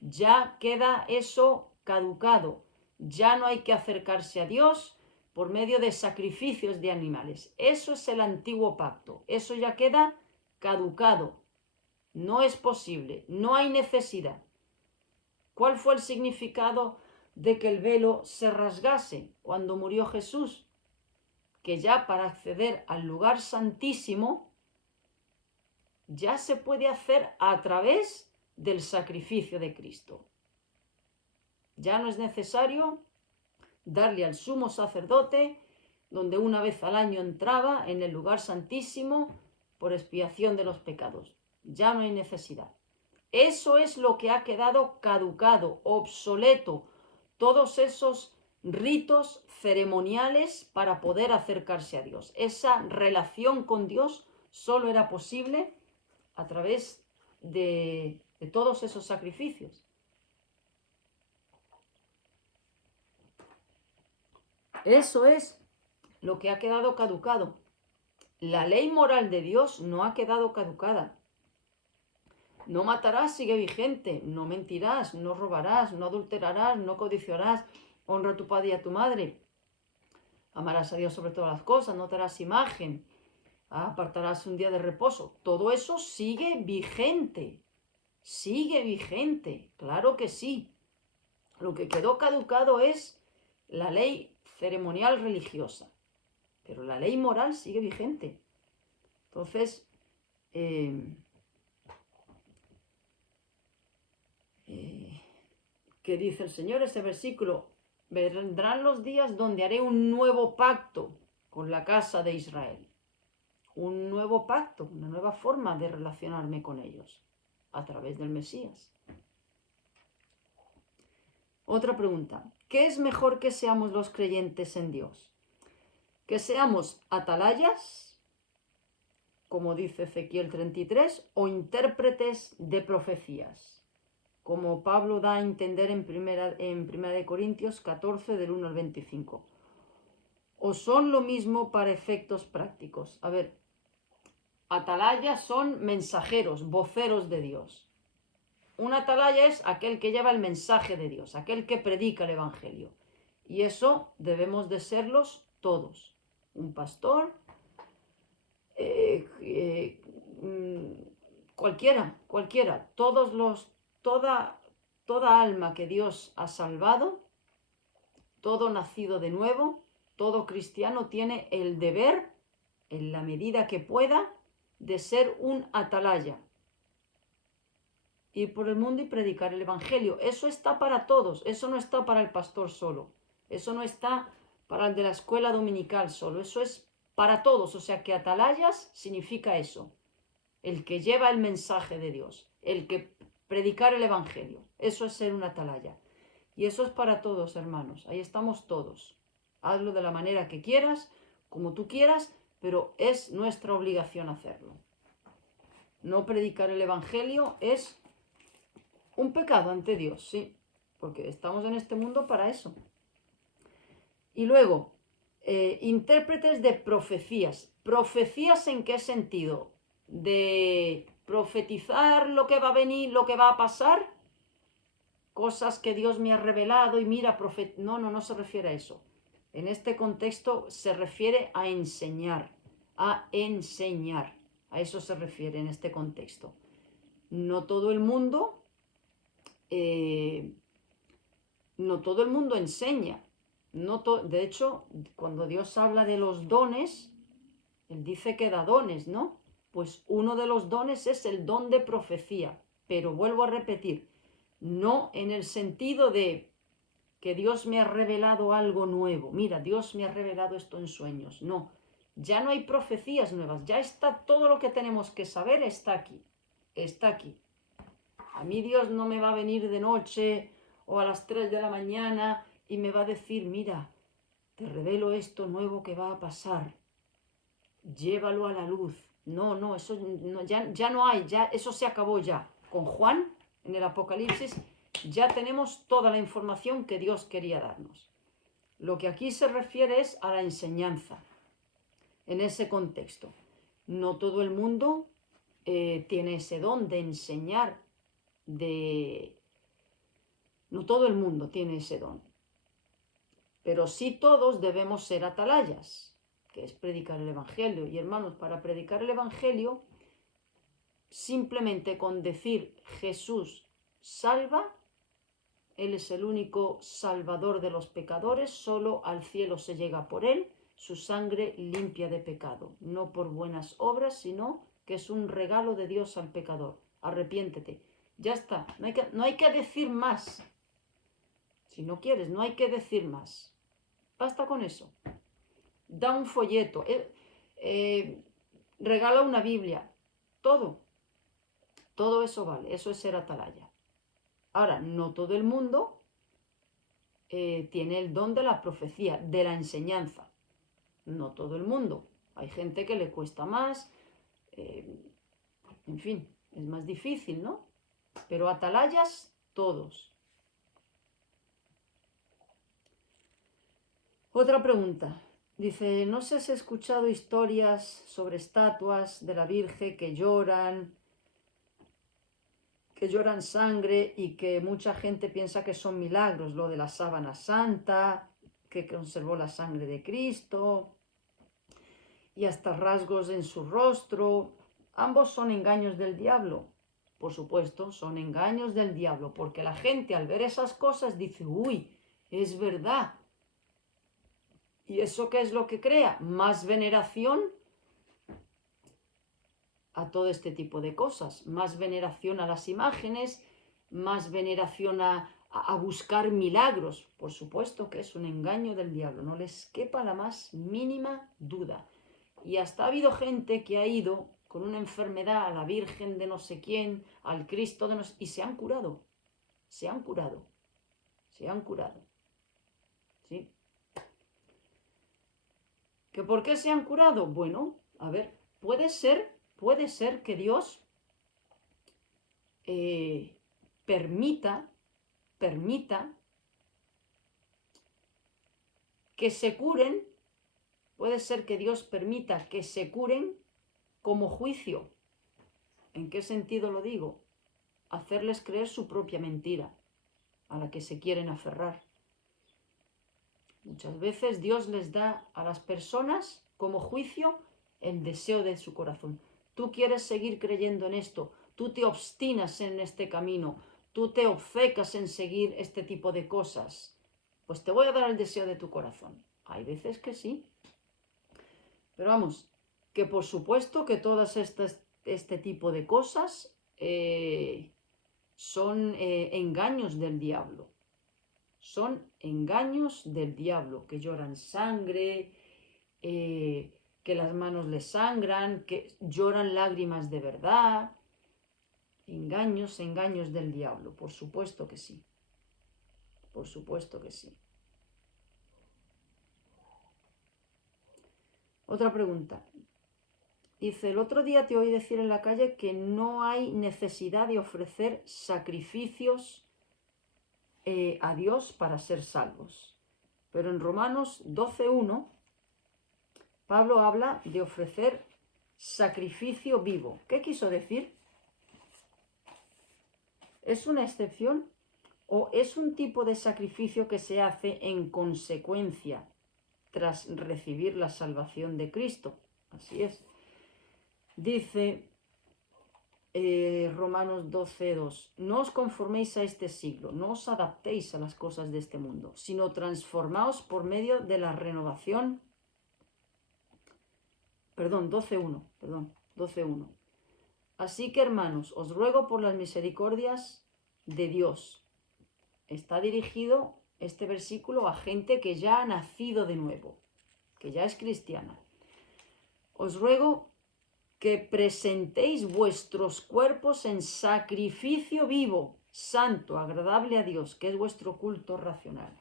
Ya queda eso caducado. Ya no hay que acercarse a Dios por medio de sacrificios de animales. Eso es el antiguo pacto. Eso ya queda caducado. No es posible. No hay necesidad. ¿Cuál fue el significado de que el velo se rasgase cuando murió Jesús? Que ya para acceder al lugar santísimo ya se puede hacer a través del sacrificio de Cristo. Ya no es necesario darle al sumo sacerdote, donde una vez al año entraba en el lugar santísimo por expiación de los pecados. Ya no hay necesidad. Eso es lo que ha quedado caducado, obsoleto, todos esos ritos ceremoniales para poder acercarse a Dios. Esa relación con Dios solo era posible a través de todos esos sacrificios. Eso es lo que ha quedado caducado. La ley moral de Dios no ha quedado caducada. No matarás sigue vigente, no mentirás, no robarás, no adulterarás, no codiciarás, honra a tu padre y a tu madre. Amarás a Dios sobre todas las cosas, no te harás imagen, apartarás un día de reposo. Todo eso sigue vigente, claro que sí. Lo que quedó caducado es la ley ceremonial religiosa, pero la ley moral sigue vigente. Entonces, ¿qué dice el Señor ese versículo? Vendrán los días donde haré un nuevo pacto con la casa de Israel. Un nuevo pacto, una nueva forma de relacionarme con ellos a través del Mesías. Otra pregunta. ¿Qué es mejor que seamos los creyentes en Dios? ¿Que seamos atalayas, como dice Ezequiel 33, o intérpretes de profecías, como Pablo da a entender en primera de Corintios 14 del 1 al 25? ¿O son lo mismo para efectos prácticos? A ver, atalayas son mensajeros, voceros de Dios. Un atalaya es aquel que lleva el mensaje de Dios, aquel que predica el Evangelio. Y eso debemos de serlos todos. Un pastor, cualquiera, toda alma que Dios ha salvado, todo nacido de nuevo, todo cristiano tiene el deber, en la medida que pueda, de ser un atalaya. Ir por el mundo y predicar el Evangelio. Eso está para todos, eso no está para el pastor solo, eso no está para el de la escuela dominical solo, eso es para todos. O sea que atalayas significa eso, el que lleva el mensaje de Dios, el que predicar el Evangelio. Eso es ser un atalaya. Y eso es para todos, hermanos. Ahí estamos todos. Hazlo de la manera que quieras, como tú quieras, pero es nuestra obligación hacerlo. No predicar el Evangelio es un pecado ante Dios, sí, porque estamos en este mundo para eso. Y luego, intérpretes de profecías. ¿Profecías en qué sentido? ¿De profetizar lo que va a venir, lo que va a pasar? Cosas que Dios me ha revelado y mira, no se refiere a eso. En este contexto se refiere a enseñar, a enseñar. A eso se refiere en este contexto. No todo el mundo, enseña. De hecho, cuando Dios habla de los dones, Él dice que da dones, ¿no? Pues uno de los dones es el don de profecía. Pero vuelvo a repetir, no en el sentido de que Dios me ha revelado algo nuevo. Mira, Dios me ha revelado esto en sueños. No, ya no hay profecías nuevas. Ya está todo lo que tenemos que saber, está aquí. Está aquí. A mí Dios no me va a venir de noche o a las 3 de la mañana y me va a decir, mira, te revelo esto nuevo que va a pasar. Llévalo a la luz. No, eso no, ya no hay, ya eso se acabó ya. Con Juan, en el Apocalipsis, ya tenemos toda la información que Dios quería darnos. Lo que aquí se refiere es a la enseñanza, en ese contexto. No todo el mundo tiene ese don de enseñar, no todo el mundo tiene ese don. Pero sí todos debemos ser atalayas, que es predicar el Evangelio. Y hermanos, para predicar el Evangelio, simplemente con decir Jesús salva, Él es el único salvador de los pecadores, solo al cielo se llega por Él, su sangre limpia de pecado, no por buenas obras, sino que es un regalo de Dios al pecador. Arrepiéntete. Ya está, no hay que decir más. Si no quieres, no hay que decir más. Basta con eso. Da un folleto, regala una Biblia, todo eso vale, eso es ser atalaya. Ahora, no todo el mundo tiene el don de la profecía, de la enseñanza. No todo el mundo. Hay gente que le cuesta más, en fin, es más difícil, ¿no? Pero atalayas, todos. Otra pregunta. Dice, ¿no se has escuchado historias sobre estatuas de la Virgen que lloran sangre y que mucha gente piensa que son milagros? Lo de la sábana santa, que conservó la sangre de Cristo, y hasta rasgos en su rostro. Ambos son engaños del diablo. Por supuesto, son engaños del diablo, porque la gente al ver esas cosas dice, uy, es verdad. ¿Y eso qué es lo que crea? Más veneración a todo este tipo de cosas, más veneración a las imágenes, más veneración a buscar milagros. Por supuesto que es un engaño del diablo, no les quepa la más mínima duda. Y hasta ha habido gente que ha ido con una enfermedad a la Virgen de no sé quién, al Cristo de no sé, y se han curado. ¿Sí? ¿Que por qué se han curado? Bueno, a ver, puede ser que Dios permita que se curen. Puede ser que Dios permita que se curen como juicio. ¿En qué sentido lo digo? Hacerles creer su propia mentira, a la que se quieren aferrar. Muchas veces Dios les da a las personas como juicio el deseo de su corazón. Tú quieres seguir creyendo en esto tú te obstinas en este camino, tú te obcecas en seguir este tipo de cosas, pues te voy a dar el deseo de tu corazón. Hay veces que sí. Pero vamos, que por supuesto que todas este tipo de cosas son engaños del diablo. Son engaños del diablo, que lloran sangre, que las manos les sangran, que lloran lágrimas de verdad. Engaños, engaños del diablo, por supuesto que sí. Por supuesto que sí. Otra pregunta. Dice, el otro día te oí decir en la calle que no hay necesidad de ofrecer sacrificios a Dios para ser salvos. Pero en Romanos 12:1, Pablo habla de ofrecer sacrificio vivo. ¿Qué quiso decir? ¿Es una excepción o es un tipo de sacrificio que se hace en consecuencia tras recibir la salvación de Cristo? Así es. Dice Romanos 12:2, no os conforméis a este siglo, no os adaptéis a las cosas de este mundo, sino transformaos por medio de la renovación. 12:1. Así que, hermanos, os ruego por las misericordias de Dios. Está dirigido este versículo a gente que ya ha nacido de nuevo, que ya es cristiana. Os ruego que presentéis vuestros cuerpos en sacrificio vivo, santo, agradable a Dios, que es vuestro culto racional.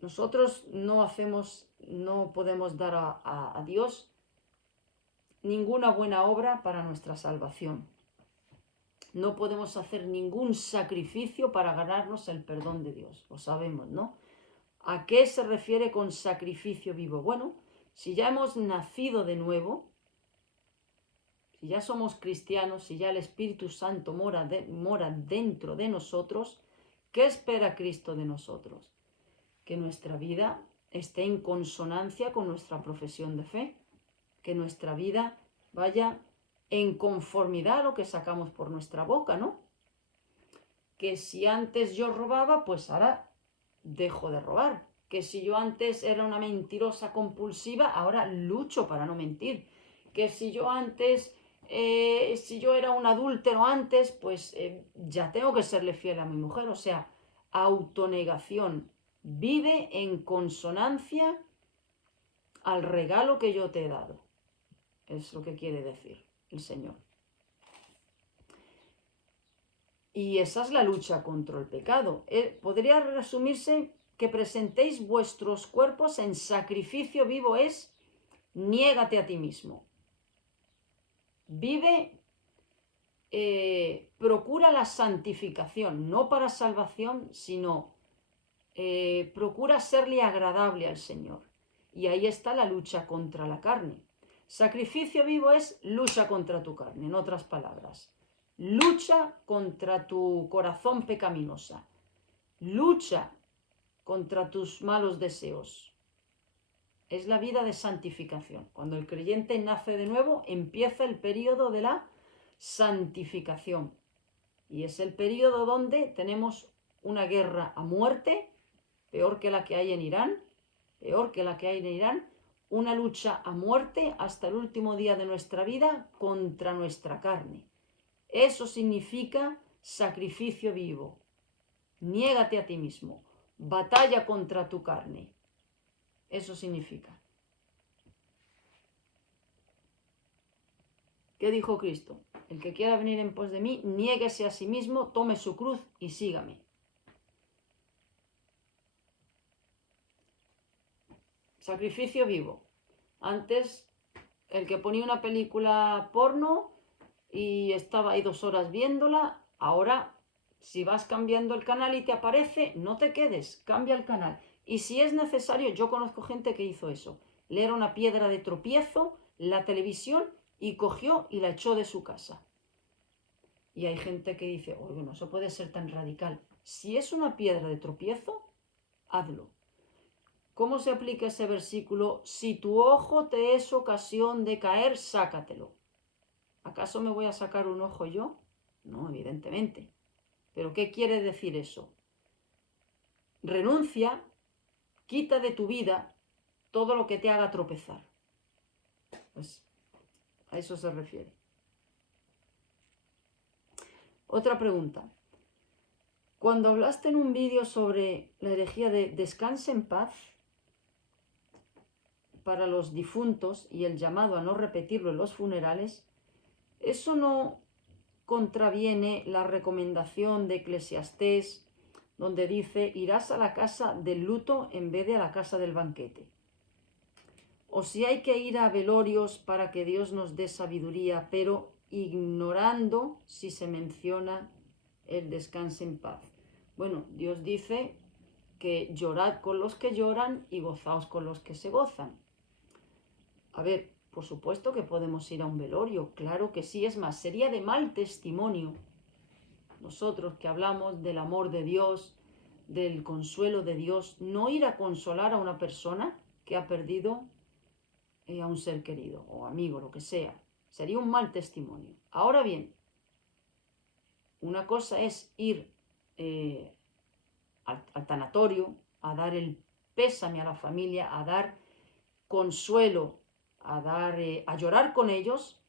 Nosotros no podemos dar a Dios ninguna buena obra para nuestra salvación. No podemos hacer ningún sacrificio para ganarnos el perdón de Dios. Lo sabemos, ¿no? ¿A qué se refiere con sacrificio vivo? Bueno, si ya hemos nacido de nuevo, si ya somos cristianos, si ya el Espíritu Santo mora dentro de nosotros, ¿qué espera Cristo de nosotros? Que nuestra vida esté en consonancia con nuestra profesión de fe, que nuestra vida vaya en conformidad a lo que sacamos por nuestra boca, ¿no? Que si antes yo robaba, pues ahora dejo de robar. Que si yo antes era una mentirosa compulsiva, ahora lucho para no mentir. Que si yo antes, si yo era un adúltero antes, pues ya tengo que serle fiel a mi mujer. O sea, autonegación. Vive en consonancia al regalo que yo te he dado. Es lo que quiere decir el Señor. Y esa es la lucha contra el pecado. Podría resumirse que presentéis vuestros cuerpos en sacrificio vivo es niégate a ti mismo. Vive, procura la santificación, no para salvación, sino procura serle agradable al Señor. Y ahí está la lucha contra la carne. Sacrificio vivo es lucha contra tu carne, en otras palabras. Lucha contra tu corazón pecaminosa. Lucha contra tus malos deseos. Es la vida de santificación. Cuando el creyente nace de nuevo, empieza el periodo de la santificación. Y es el periodo donde tenemos una guerra a muerte, peor que la que hay en Irán, una lucha a muerte hasta el último día de nuestra vida contra nuestra carne. Eso significa sacrificio vivo. Niégate a ti mismo. Batalla contra tu carne. Eso significa. ¿Qué dijo Cristo? El que quiera venir en pos de mí, niéguese a sí mismo, tome su cruz y sígame. Sacrificio vivo. Antes, el que ponía una película porno y estaba ahí 2 horas viéndola, ahora, si vas cambiando el canal y te aparece, no te quedes, cambia el canal. Y si es necesario, yo conozco gente que hizo eso. Le era una piedra de tropiezo la televisión y cogió y la echó de su casa. Y hay gente que dice, oye, no, eso puede ser tan radical. Si es una piedra de tropiezo, hazlo. ¿Cómo se aplica ese versículo? Si tu ojo te es ocasión de caer, sácatelo. ¿Acaso me voy a sacar un ojo yo? No, evidentemente. ¿Pero qué quiere decir eso? Renuncia, quita de tu vida todo lo que te haga tropezar. Pues a eso se refiere. Otra pregunta. Cuando hablaste en un vídeo sobre la herejía de descanse en paz para los difuntos y el llamado a no repetirlo en los funerales, ¿eso no contraviene la recomendación de Eclesiastés donde dice irás a la casa del luto en vez de a la casa del banquete? O si hay que ir a velorios para que Dios nos dé sabiduría, pero ignorando si se menciona el descanse en paz. Bueno, Dios dice que llorad con los que lloran y gozaos con los que se gozan. A ver, por supuesto que podemos ir a un velorio, claro que sí, es más, sería de mal testimonio nosotros que hablamos del amor de Dios, del consuelo de Dios, no ir a consolar a una persona que ha perdido a un ser querido o amigo, lo que sea. Sería un mal testimonio. Ahora bien, una cosa es ir al tanatorio, a dar el pésame a la familia, a dar consuelo, a llorar con ellos,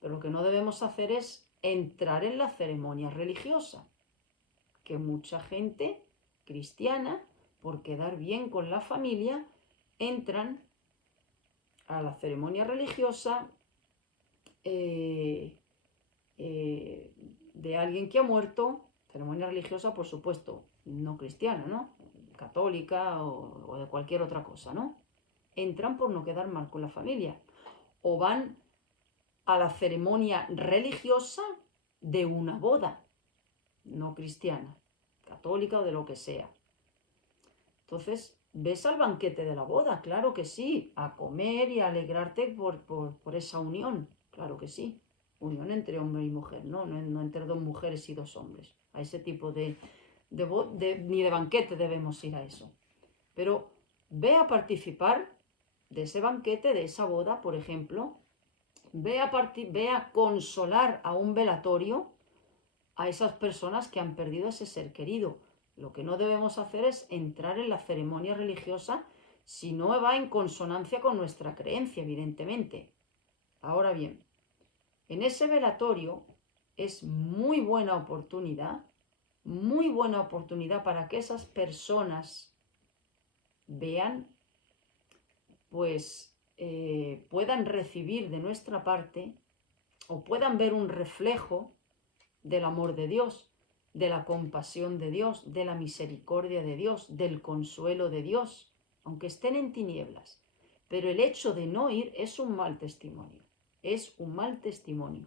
pero lo que no debemos hacer es entrar en la ceremonia religiosa, que mucha gente cristiana, por quedar bien con la familia, entran a la ceremonia religiosa de alguien que ha muerto, ceremonia religiosa, por supuesto, no cristiana, ¿no? Católica o de cualquier otra cosa, ¿no? Entran por no quedar mal con la familia. O van a la ceremonia religiosa de una boda, no cristiana, católica o de lo que sea. Entonces, ves al banquete de la boda, claro que sí, a comer y a alegrarte por esa unión, claro que sí. Unión entre hombre y mujer, no entre dos mujeres y dos hombres. A ese tipo ni de banquete debemos ir a eso. Pero ve a participar de ese banquete, de esa boda, por ejemplo. Ve a consolar a un velatorio a esas personas que han perdido a ese ser querido. Lo que no debemos hacer es entrar en la ceremonia religiosa si no va en consonancia con nuestra creencia, evidentemente. Ahora bien, en ese velatorio es muy buena oportunidad para que esas personas vean, pues puedan recibir de nuestra parte o puedan ver un reflejo del amor de Dios, de la compasión de Dios, de la misericordia de Dios, del consuelo de Dios, aunque estén en tinieblas. Pero el hecho de no ir es un mal testimonio, es un mal testimonio,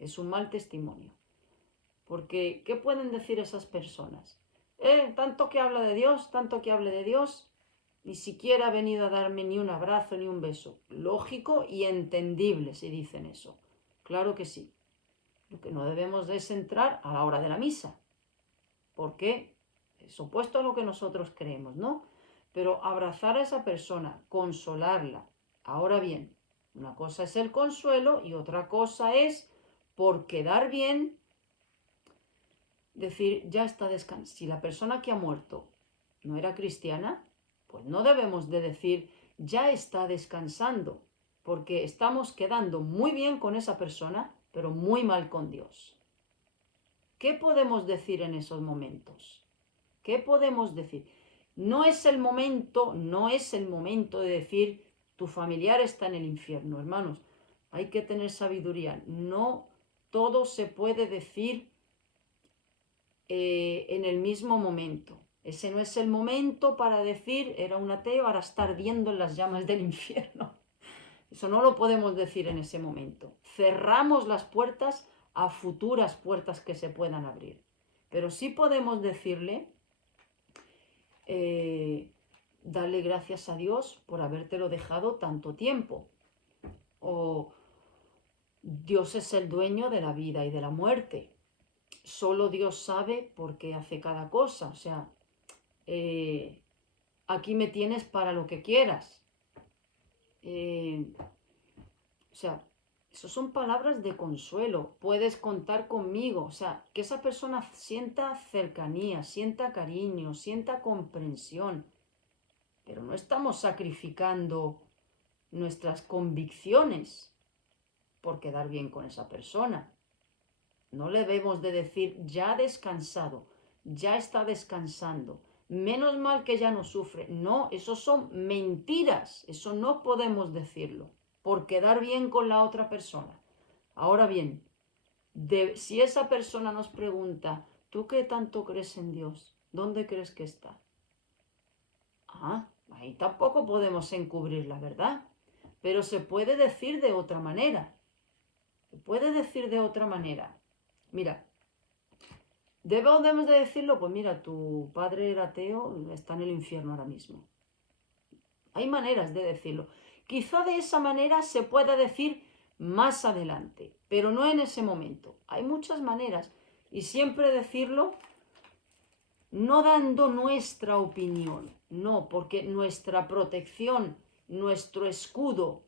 es un mal testimonio. Porque, ¿qué pueden decir esas personas? Tanto que habla de Dios, tanto que hable de Dios, ni siquiera ha venido a darme ni un abrazo ni un beso. Lógico y entendible si dicen eso. Claro que sí. Lo que no debemos es entrar a la hora de la misa, porque es opuesto a lo que nosotros creemos, ¿no? Pero abrazar a esa persona, consolarla. Ahora bien, una cosa es el consuelo y otra cosa es, por quedar bien, decir, ya está descansando. Si la persona que ha muerto no era cristiana, pues no debemos de decir, ya está descansando, porque estamos quedando muy bien con esa persona, pero muy mal con Dios. ¿Qué podemos decir en esos momentos? ¿Qué podemos decir? No es el momento de decir, tu familiar está en el infierno, hermanos. Hay que tener sabiduría. No todo se puede decir en el mismo momento. Ese no es el momento para decir, era un ateo, ahora está ardiendo en las llamas del infierno. Eso no lo podemos decir en ese momento. Cerramos las puertas a futuras puertas que se puedan abrir. Pero sí podemos decirle, darle gracias a Dios por habértelo dejado tanto tiempo. O Dios es el dueño de la vida y de la muerte. Solo Dios sabe por qué hace cada cosa. O sea, aquí me tienes para lo que quieras. O sea, Eso son palabras de consuelo. Puedes contar conmigo. O sea, que esa persona sienta cercanía, sienta cariño, sienta comprensión. Pero no estamos sacrificando nuestras convicciones por quedar bien con esa persona. No le debemos de decir, ya ha descansado, ya está descansando, menos mal que ya no sufre. No, eso son mentiras, eso no podemos decirlo, por quedar bien con la otra persona. Ahora bien, si esa persona nos pregunta, ¿tú qué tanto crees en Dios? ¿Dónde crees que está? Ahí tampoco podemos encubrir la verdad, pero se puede decir de otra manera. Se puede decir de otra manera. Mira, debemos de decirlo, pues mira, tu padre era ateo, está en el infierno ahora mismo. Hay maneras de decirlo. Quizá de esa manera se pueda decir más adelante, pero no en ese momento. Hay muchas maneras y siempre decirlo no dando nuestra opinión, no, porque nuestra protección, nuestro escudo,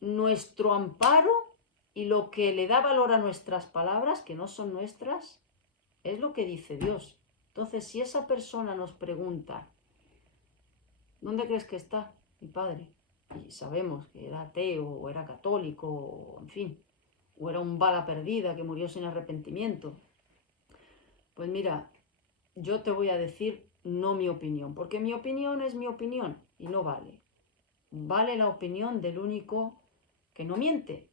nuestro amparo y lo que le da valor a nuestras palabras, que no son nuestras, es lo que dice Dios. Entonces, si esa persona nos pregunta, ¿dónde crees que está mi padre? Y sabemos que era ateo, o era católico, o en fin, o era un bala perdida que murió sin arrepentimiento. Pues mira, yo te voy a decir no mi opinión, porque mi opinión es mi opinión y no vale. Vale la opinión del único que no miente,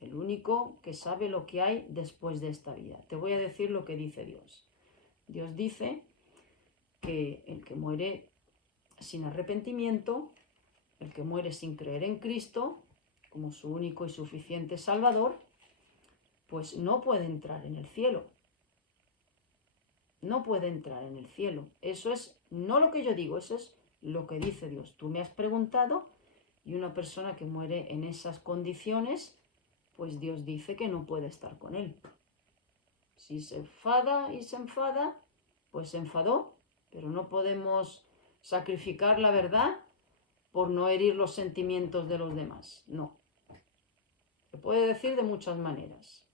el único que sabe lo que hay después de esta vida. Te voy a decir lo que dice Dios. Dios dice que el que muere sin arrepentimiento, el que muere sin creer en Cristo como su único y suficiente Salvador, pues no puede entrar en el cielo. No puede entrar en el cielo. Eso es no lo que yo digo, eso es lo que dice Dios. Tú me has preguntado y una persona que muere en esas condiciones, pues Dios dice que no puede estar con él. Si se enfada y se enfada, pues se enfadó, pero no podemos sacrificar la verdad por no herir los sentimientos de los demás. No. Se puede decir de muchas maneras.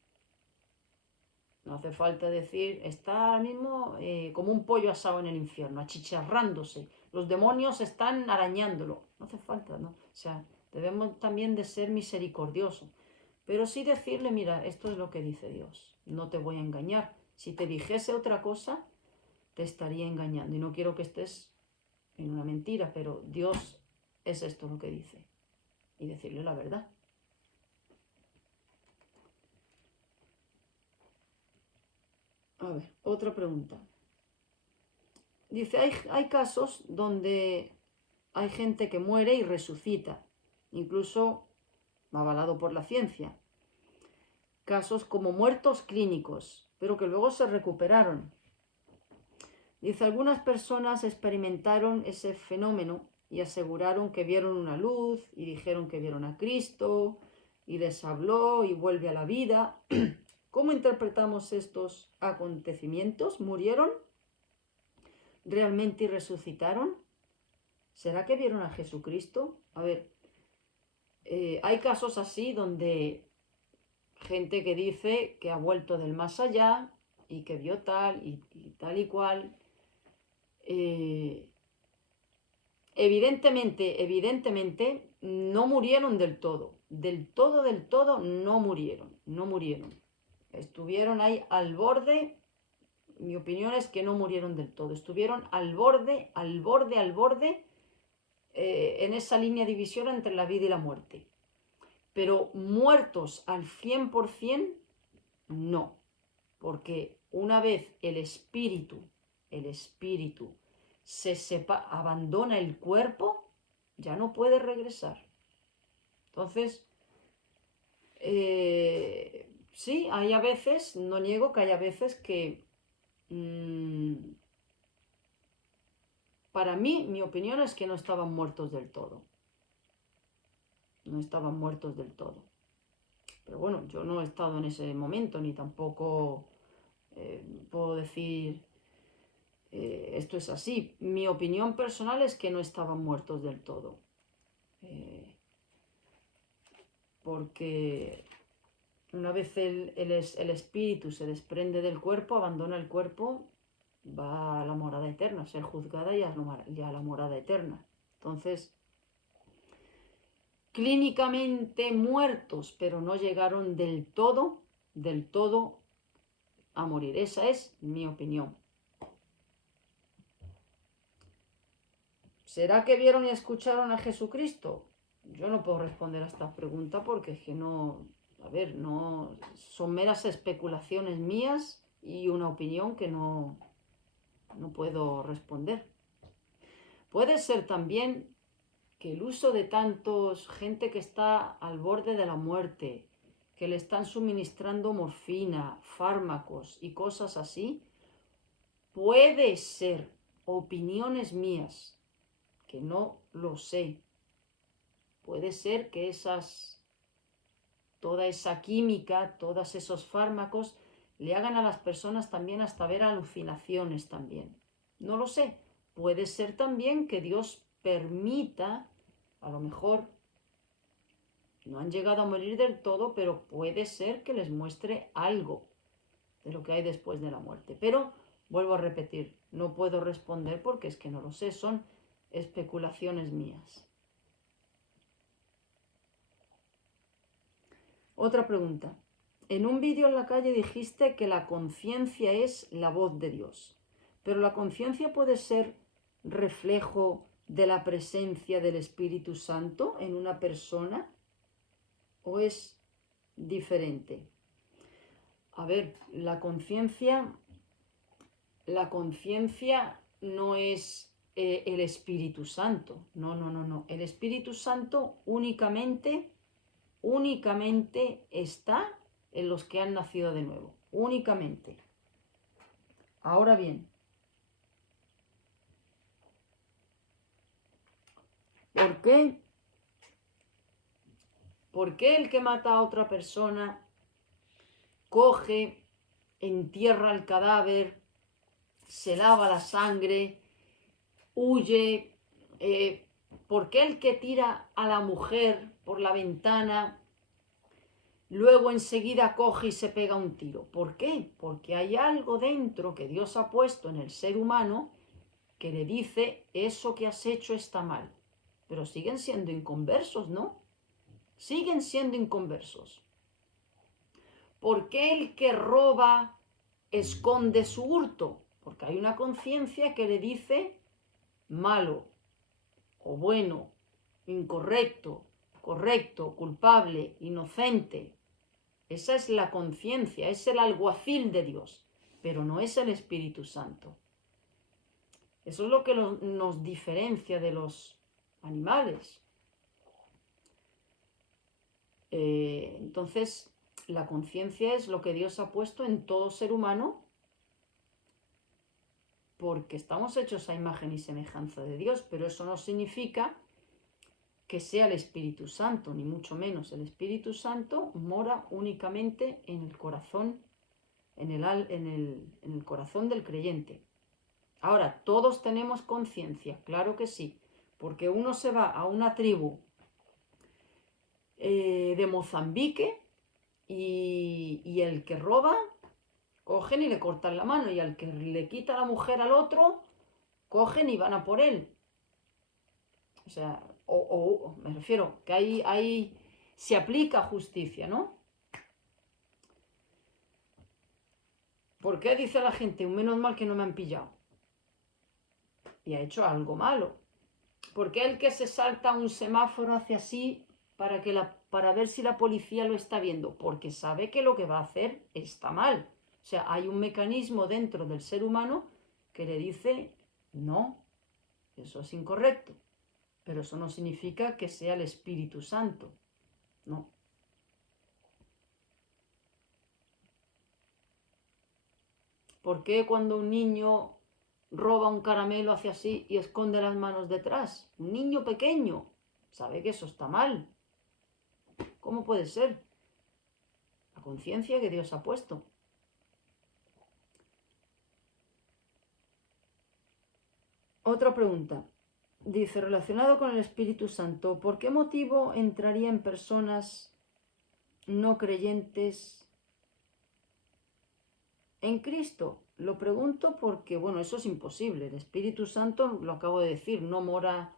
No hace falta decir, está ahora mismo como un pollo asado en el infierno, achicharrándose. Los demonios están arañándolo. No hace falta, ¿no? O sea, debemos también de ser misericordiosos. Pero sí decirle, mira, esto es lo que dice Dios. No te voy a engañar. Si te dijese otra cosa, te estaría engañando. Y no quiero que estés en una mentira, pero Dios es esto lo que dice. Y decirle la verdad. A ver, otra pregunta. Dice, hay casos donde hay gente que muere y resucita, incluso avalado por la ciencia. Casos como muertos clínicos, pero que luego se recuperaron. Dice, algunas personas experimentaron ese fenómeno y aseguraron que vieron una luz y dijeron que vieron a Cristo y les habló y vuelve a la vida. ¿Cómo interpretamos estos acontecimientos? ¿Murieron realmente y resucitaron? ¿Será que vieron a Jesucristo? A ver, hay casos así donde gente que dice que ha vuelto del más allá y que vio tal y tal y cual. Evidentemente no murieron del todo. Del todo no murieron. Estuvieron ahí al borde. Mi opinión es que no murieron del todo. Estuvieron al borde, en esa línea divisoria entre la vida y la muerte. Pero muertos al 100%, no. Porque una vez el espíritu abandona el cuerpo, ya no puede regresar. Entonces, sí, hay a veces, no niego que hay a veces que para mí, mi opinión es que no estaban muertos del todo. No estaban muertos del todo. Pero bueno, yo no he estado en ese momento, ni tampoco puedo decir esto es así. Mi opinión personal es que no estaban muertos del todo. porque una vez el espíritu se desprende del cuerpo, abandona el cuerpo, va a la morada eterna, a ser juzgada y a la morada eterna. Entonces, clínicamente muertos, pero no llegaron del todo a morir. Esa es mi opinión. ¿Será que vieron y escucharon a Jesucristo? Yo no puedo responder a esta pregunta porque es que no, a ver, no, son meras especulaciones mías y una opinión que no puedo responder. Puede ser también que el uso de tantos gente que está al borde de la muerte, que le están suministrando morfina, fármacos y cosas así, puede ser opiniones mías, que no lo sé. Puede ser que toda esa química, todos esos fármacos le hagan a las personas también hasta ver alucinaciones también. No lo sé. Puede ser también que Dios permita, a lo mejor no han llegado a morir del todo, pero puede ser que les muestre algo de lo que hay después de la muerte. Pero vuelvo a repetir, no puedo responder porque es que no lo sé, son especulaciones mías. Otra pregunta. En un vídeo en la calle dijiste que la conciencia es la voz de Dios, pero la conciencia puede ser reflejo de la presencia del Espíritu Santo en una persona o es diferente. A ver, la conciencia no es el Espíritu Santo. No. El Espíritu Santo únicamente está en los que han nacido de nuevo. Únicamente. Ahora bien, ¿por qué? ¿Por qué el que mata a otra persona coge, entierra el cadáver, se lava la sangre, huye? ¿Por qué el que tira a la mujer por la ventana luego enseguida coge y se pega un tiro? ¿Por qué? Porque hay algo dentro que Dios ha puesto en el ser humano que le dice: eso que has hecho está mal. Pero siguen siendo inconversos, ¿no? Siguen siendo inconversos. ¿Por qué el que roba esconde su hurto? Porque hay una conciencia que le dice malo o bueno, incorrecto, correcto, culpable, inocente. Esa es la conciencia, es el alguacil de Dios, pero no es el Espíritu Santo. Eso es lo que nos diferencia de los animales. Entonces, la conciencia es lo que Dios ha puesto en todo ser humano, porque estamos hechos a imagen y semejanza de Dios, pero eso no significa que sea el Espíritu Santo, ni mucho menos. El Espíritu Santo mora únicamente en el corazón, en el corazón del creyente. Ahora, todos tenemos conciencia, claro que sí, porque uno se va a una tribu de Mozambique y el que roba, cogen y le cortan la mano, y al que le quita la mujer al otro, cogen y van a por él. O sea, me refiero que ahí se aplica justicia, ¿no? ¿Por qué dice la gente: un menos mal que no me han pillado? Y ha hecho algo malo. ¿Por qué el que se salta un semáforo hace así para ver si la policía lo está viendo? Porque sabe que lo que va a hacer está mal. O sea, hay un mecanismo dentro del ser humano que le dice: no, eso es incorrecto. Pero eso no significa que sea el Espíritu Santo. No. ¿Por qué cuando un niño roba un caramelo hace así y esconde las manos detrás? Un niño pequeño sabe que eso está mal. ¿Cómo puede ser? La conciencia que Dios ha puesto. Otra pregunta. Dice, relacionado con el Espíritu Santo, ¿por qué motivo entraría en personas no creyentes en Cristo? Lo pregunto porque, bueno, eso es imposible. El Espíritu Santo, lo acabo de decir, no mora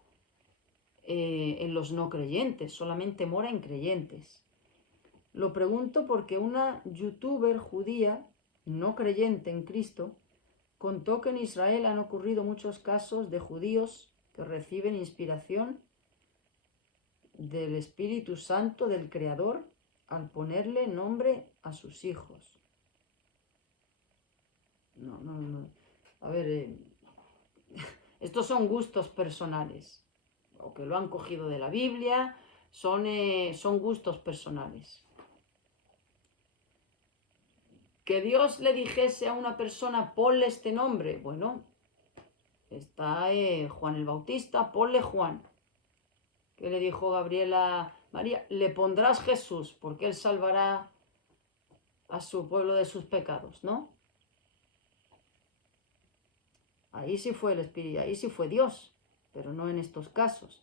en los no creyentes, solamente mora en creyentes. Lo pregunto porque una youtuber judía, no creyente en Cristo, contó que en Israel han ocurrido muchos casos de judíos que reciben inspiración del Espíritu Santo del Creador al ponerle nombre a sus hijos. No. A ver, estos son gustos personales, o que lo han cogido de la Biblia, son gustos personales. Que Dios le dijese a una persona, ponle este nombre, bueno, está Juan el Bautista, ponle Juan. ¿Qué le dijo Gabriel a María? Le pondrás Jesús, porque él salvará a su pueblo de sus pecados, ¿no? Ahí sí fue el Espíritu, ahí sí fue Dios, pero no en estos casos.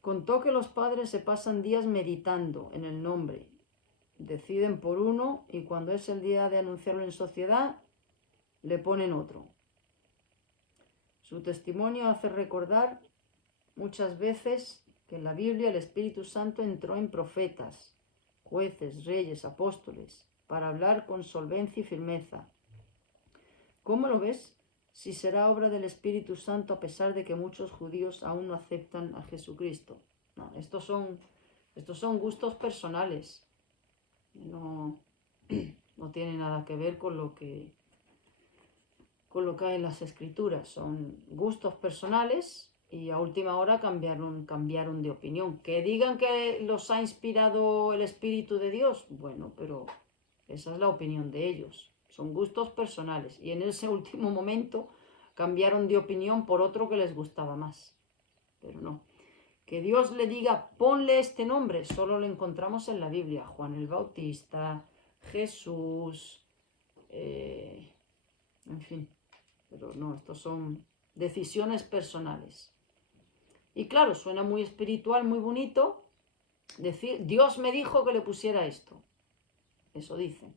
Contó que los padres se pasan días meditando en el nombre, deciden por uno y cuando es el día de anunciarlo en sociedad, le ponen otro. Su testimonio hace recordar muchas veces que en la Biblia el Espíritu Santo entró en profetas, jueces, reyes, apóstoles, para hablar con solvencia y firmeza. ¿Cómo lo ves? Si será obra del Espíritu Santo a pesar de que muchos judíos aún no aceptan a Jesucristo. No, estos son gustos personales. No tiene nada que ver con lo que hay en las Escrituras. Son gustos personales y a última hora cambiaron de opinión. Que digan que los ha inspirado el Espíritu de Dios, bueno, pero esa es la opinión de ellos. Son gustos personales y en ese último momento cambiaron de opinión por otro que les gustaba más. Pero no. Que Dios le diga, ponle este nombre, solo lo encontramos en la Biblia. Juan el Bautista, Jesús, en fin. Pero no, estos son decisiones personales. Y claro, suena muy espiritual, muy bonito decir, Dios me dijo que le pusiera esto. Eso dicen.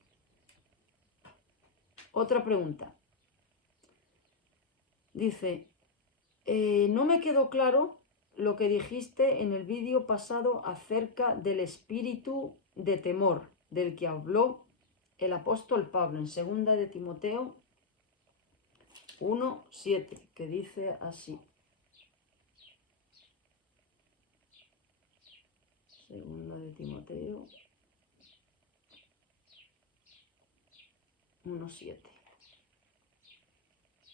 Otra pregunta. Dice, no me quedó claro lo que dijiste en el vídeo pasado acerca del espíritu de temor del que habló el apóstol Pablo en 2 de Timoteo 1:7, que dice así. 2 de Timoteo 1:7.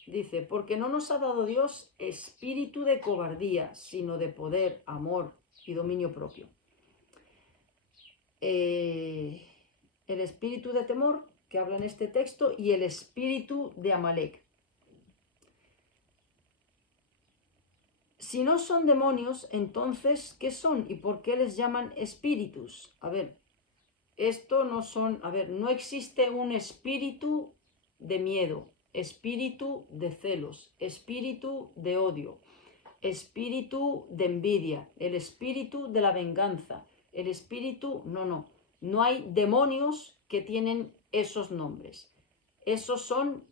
Dice, porque no nos ha dado Dios espíritu de cobardía, sino de poder, amor y dominio propio. El espíritu de temor que habla en este texto y el espíritu de Amalek. Si no son demonios, entonces, ¿qué son? ¿Y por qué les llaman espíritus? A ver, no existe un espíritu de miedo, espíritu de celos, espíritu de odio, espíritu de envidia, el espíritu de la venganza, el espíritu, no hay demonios que tienen esos nombres. Esos son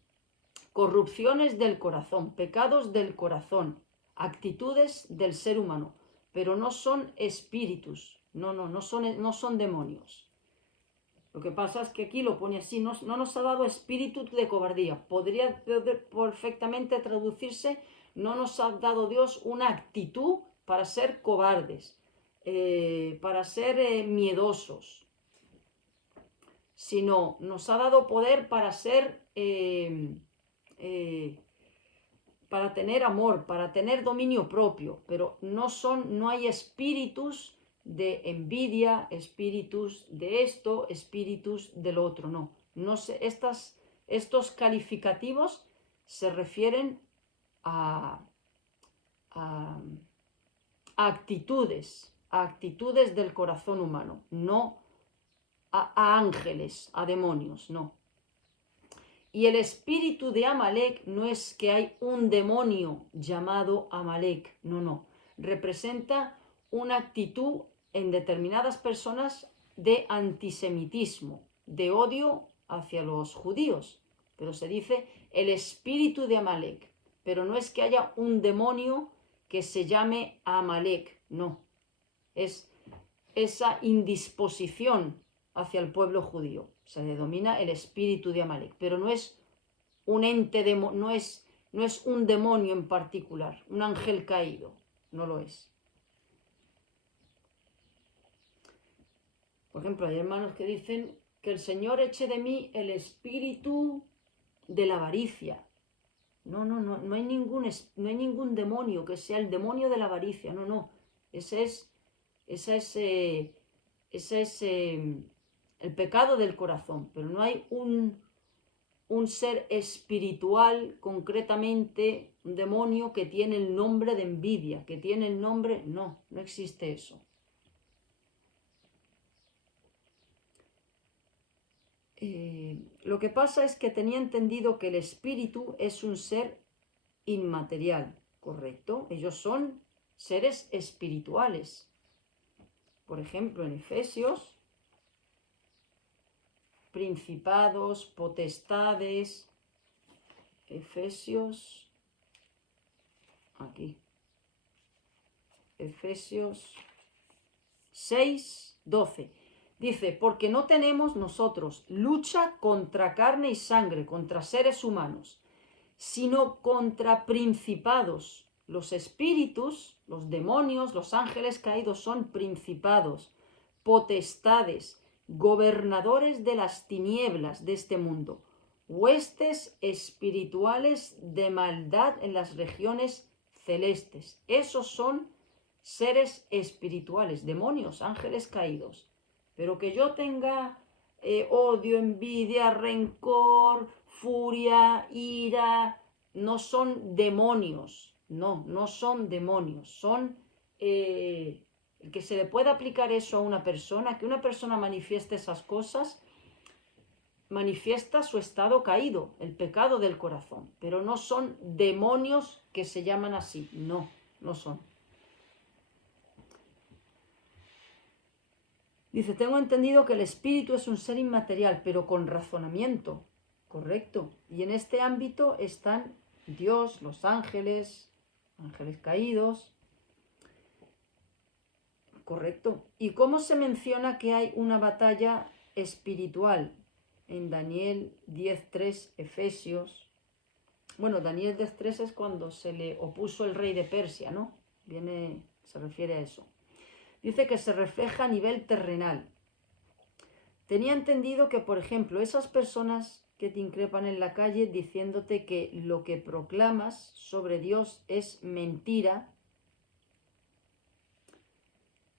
corrupciones del corazón, pecados del corazón, actitudes del ser humano, pero no son espíritus, no son demonios. Lo que pasa es que aquí lo pone así, no nos ha dado espíritu de cobardía. Podría perfectamente traducirse, no nos ha dado Dios una actitud para ser cobardes, para ser miedosos, sino nos ha dado poder para ser, para tener amor, para tener dominio propio, pero no hay espíritus de envidia, espíritus de esto, espíritus del otro, no sé, estos calificativos se refieren a actitudes del corazón humano, no a ángeles, a demonios, no. Y el espíritu de Amalek no es que hay un demonio llamado Amalek, no. Representa una actitud en determinadas personas de antisemitismo, de odio hacia los judíos. Pero se dice el espíritu de Amalek. Pero no es que haya un demonio que se llame Amalek, no. Es esa indisposición hacia el pueblo judío. Se denomina el espíritu de Amalek, pero no es un ente, no es un demonio en particular, un ángel caído, no lo es. Por ejemplo, hay hermanos que dicen que el Señor eche de mí el espíritu de la avaricia. No hay ningún demonio que sea el demonio de la avaricia, no. Ese es el pecado del corazón, pero no hay un ser espiritual, concretamente un demonio que tiene el nombre de envidia, que tiene el nombre, no existe eso. Lo que pasa es que tenía entendido que el espíritu es un ser inmaterial, ¿correcto? Ellos son seres espirituales. Por ejemplo, en Efesios, principados, potestades, Efesios, aquí, Efesios 6:12. Dice, porque no tenemos nosotros lucha contra carne y sangre, contra seres humanos, sino contra principados. Los espíritus, los demonios, los ángeles caídos son principados, potestades, gobernadores de las tinieblas de este mundo, huestes espirituales de maldad en las regiones celestes. Esos son seres espirituales, demonios, ángeles caídos. Pero que yo tenga odio, envidia, rencor, furia, ira, no son demonios, no son demonios, son el que se le pueda aplicar eso a una persona, que una persona manifieste esas cosas, manifiesta su estado caído, el pecado del corazón, pero no son demonios que se llaman así, no son. Dice, tengo entendido que el espíritu es un ser inmaterial, pero con razonamiento, correcto. Y en este ámbito están Dios, los ángeles caídos, correcto. ¿Y cómo se menciona que hay una batalla espiritual? En Daniel 10:3, Efesios. Bueno, Daniel 10:3 es cuando se le opuso el rey de Persia, ¿no? Se refiere a eso. Dice que se refleja a nivel terrenal. Tenía entendido que, por ejemplo, esas personas que te increpan en la calle diciéndote que lo que proclamas sobre Dios es mentira,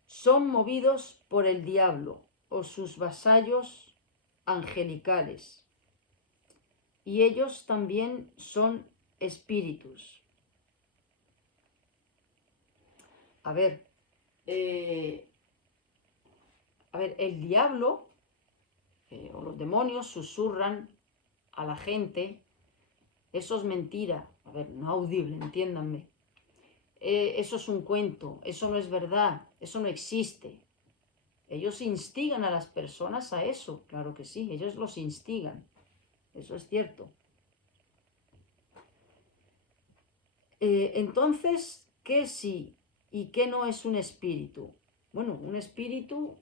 son movidos por el diablo o sus vasallos angelicales. Y ellos también son espíritus. A ver, el diablo o los demonios susurran a la gente, eso es mentira, a ver, no audible, entiéndanme. Eso es un cuento, eso no es verdad, eso no existe. Ellos instigan a las personas a eso, claro que sí, ellos los instigan, eso es cierto. Entonces, ¿qué sí y qué no es un espíritu? Bueno, un espíritu,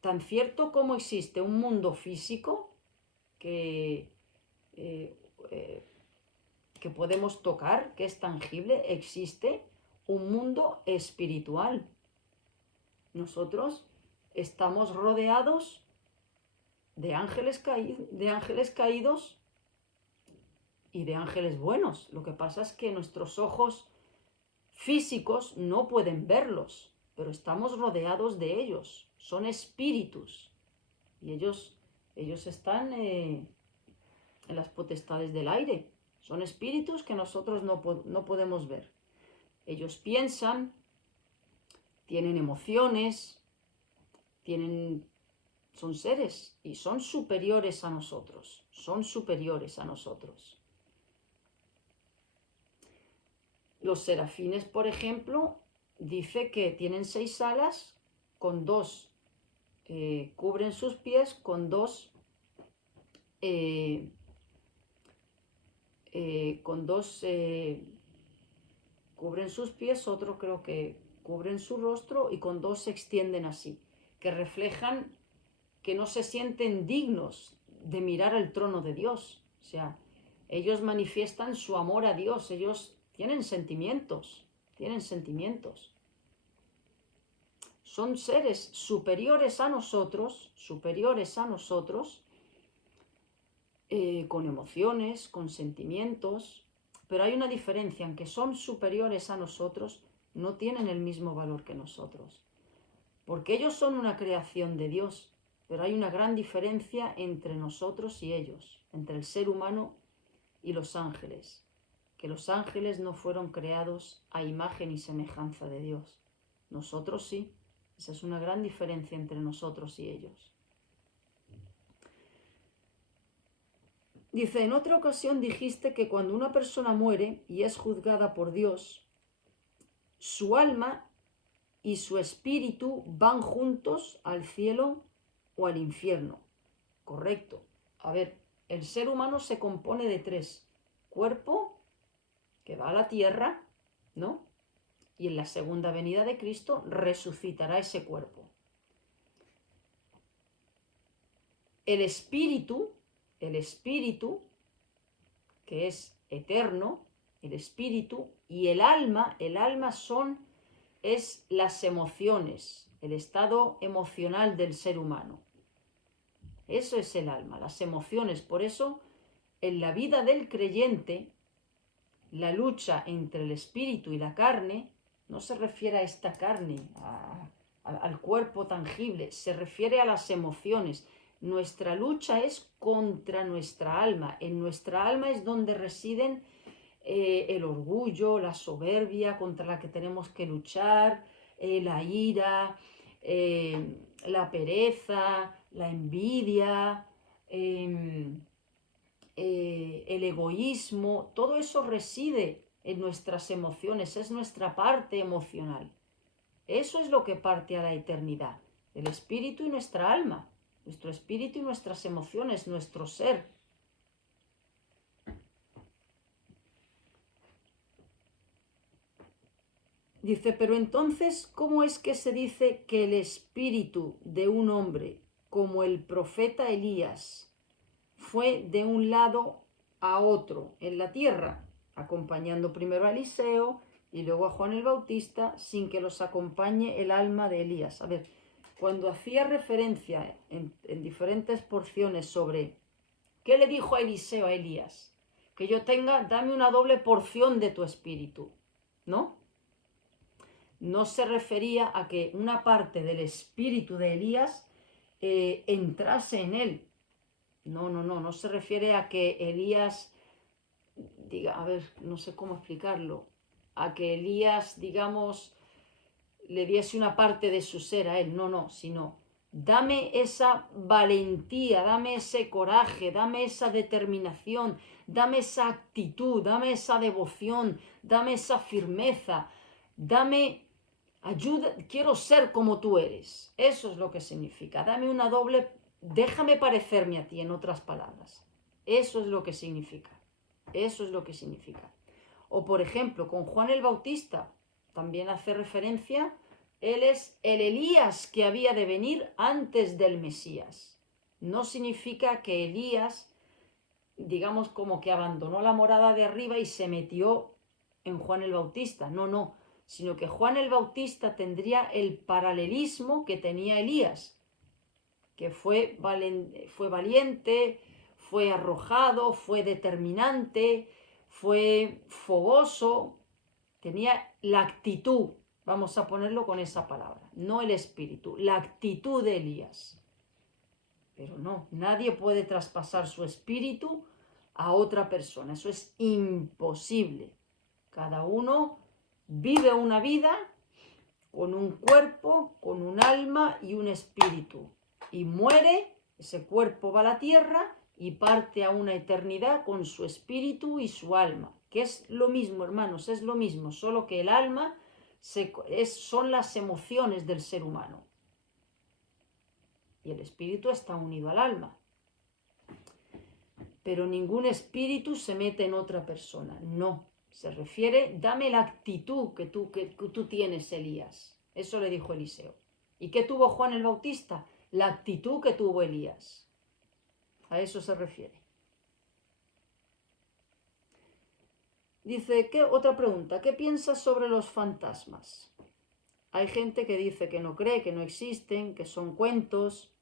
tan cierto como existe un mundo físico que podemos tocar, que es tangible, existe un mundo espiritual. Nosotros estamos rodeados de ángeles caídos y de ángeles buenos. Lo que pasa es que nuestros ojos físicos no pueden verlos, pero estamos rodeados de ellos. Son espíritus y ellos están en las potestades del aire. Son espíritus que nosotros no podemos ver. Ellos piensan, tienen emociones, son seres y son superiores a nosotros. Son superiores a nosotros. Los serafines, por ejemplo, dice que tienen 6 alas con 2 cubren sus pies con dos, cubren sus pies, otro creo que cubren su rostro y con dos se extienden así, que reflejan que no se sienten dignos de mirar el trono de Dios. O sea, ellos manifiestan su amor a Dios, ellos tienen sentimientos, tienen sentimientos. Son seres superiores a nosotros, con emociones, con sentimientos, pero hay una diferencia, en que son superiores a nosotros, no tienen el mismo valor que nosotros, porque ellos son una creación de Dios, pero hay una gran diferencia entre nosotros y ellos, entre el ser humano y los ángeles, que los ángeles no fueron creados a imagen y semejanza de Dios, nosotros sí. Esa es una gran diferencia entre nosotros y ellos. Dice, en otra ocasión dijiste que cuando una persona muere y es juzgada por Dios, su alma y su espíritu van juntos al cielo o al infierno. Correcto. A ver, el ser humano se compone de tres. Cuerpo, que va a la tierra, ¿no? Y en la segunda venida de Cristo resucitará ese cuerpo. El espíritu, que es eterno, el espíritu, y el alma es las emociones, el estado emocional del ser humano. Eso es el alma, las emociones. Por eso, en la vida del creyente, la lucha entre el espíritu y la carne no se refiere a esta carne, al cuerpo tangible, se refiere a las emociones. Nuestra lucha es contra nuestra alma. En nuestra alma es donde residen el orgullo, la soberbia contra la que tenemos que luchar, la ira, la pereza, la envidia, el egoísmo. Todo eso reside en nuestras emociones, es nuestra parte emocional. Eso es lo que parte a la eternidad, el espíritu y nuestra alma, nuestro espíritu y nuestras emociones, nuestro ser. Dice, pero entonces, ¿cómo es que se dice que el espíritu de un hombre, como el profeta Elías, fue de un lado a otro en la tierra, acompañando primero a Eliseo y luego a Juan el Bautista, sin que los acompañe el alma de Elías? A ver, cuando hacía referencia en diferentes porciones sobre qué le dijo a Eliseo a Elías, que yo tenga, dame una doble porción de tu espíritu, ¿no? No se refería a que una parte del espíritu de Elías entrase en él. No se refiere a que Elías diga, a ver, no sé cómo explicarlo, a que Elías, digamos, le diese una parte de su ser a él, no, sino dame esa valentía, dame ese coraje, dame esa determinación, dame esa actitud, dame esa devoción, dame esa firmeza, dame ayuda, quiero ser como tú eres. Eso es lo que significa, dame una doble, déjame parecerme a ti, en otras palabras. Eso es lo que significa, eso es lo que significa. O por ejemplo, con Juan el Bautista, también hace referencia, él es el Elías que había de venir antes del Mesías. No significa que Elías, digamos, como que abandonó la morada de arriba y se metió en Juan el Bautista. No, sino que Juan el Bautista tendría el paralelismo que tenía Elías, que fue valiente, fue arrojado, fue determinante, fue fogoso, tenía la actitud, vamos a ponerlo con esa palabra, no el espíritu, la actitud de Elías. Pero no, nadie puede traspasar su espíritu a otra persona, eso es imposible. Cada uno vive una vida con un cuerpo, con un alma y un espíritu, y muere, ese cuerpo va a la tierra y parte a una eternidad con su espíritu y su alma, que es lo mismo, hermanos, es lo mismo, solo que el alma son las emociones del ser humano. y el espíritu está unido al alma. Pero ningún espíritu se mete en otra persona, no. Se refiere, dame la actitud que tú tienes, Elías. Eso le dijo Eliseo. ¿Y qué tuvo Juan el Bautista? La actitud que tuvo Elías. A eso se refiere. Dice, otra pregunta, ¿qué piensas sobre los fantasmas? Hay gente que dice que no cree, que no existen, que son cuentos.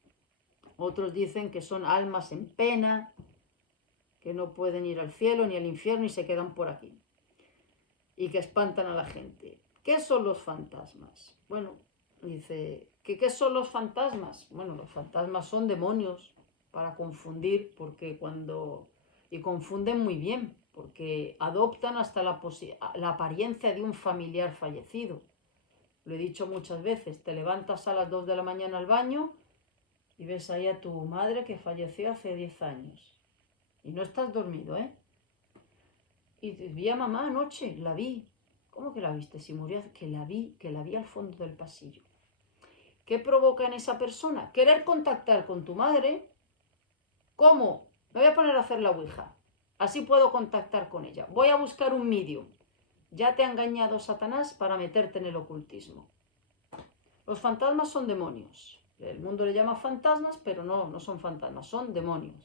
Otros dicen que son almas en pena, que no pueden ir al cielo ni al infierno y se quedan por aquí. Y que espantan a la gente. ¿Qué son los fantasmas? Bueno, dice, ¿qué son los fantasmas? Bueno, los fantasmas son demonios, para confundir, porque y confunden muy bien, porque adoptan hasta la apariencia de un familiar fallecido. Lo he dicho muchas veces, te levantas a las 2 de la mañana al baño y ves ahí a tu madre que falleció hace 10 años. Y no estás dormido, ¿eh? Y vi a mamá anoche, la vi. ¿Cómo que la viste? Si murió, que la vi al fondo del pasillo. ¿Qué provoca en esa persona? Querer contactar con tu madre. ¿Cómo? Me voy a poner a hacer la ouija. Así puedo contactar con ella. Voy a buscar un medium. Ya te ha engañado Satanás para meterte en el ocultismo. Los fantasmas son demonios. El mundo le llama fantasmas, pero no son fantasmas, son demonios.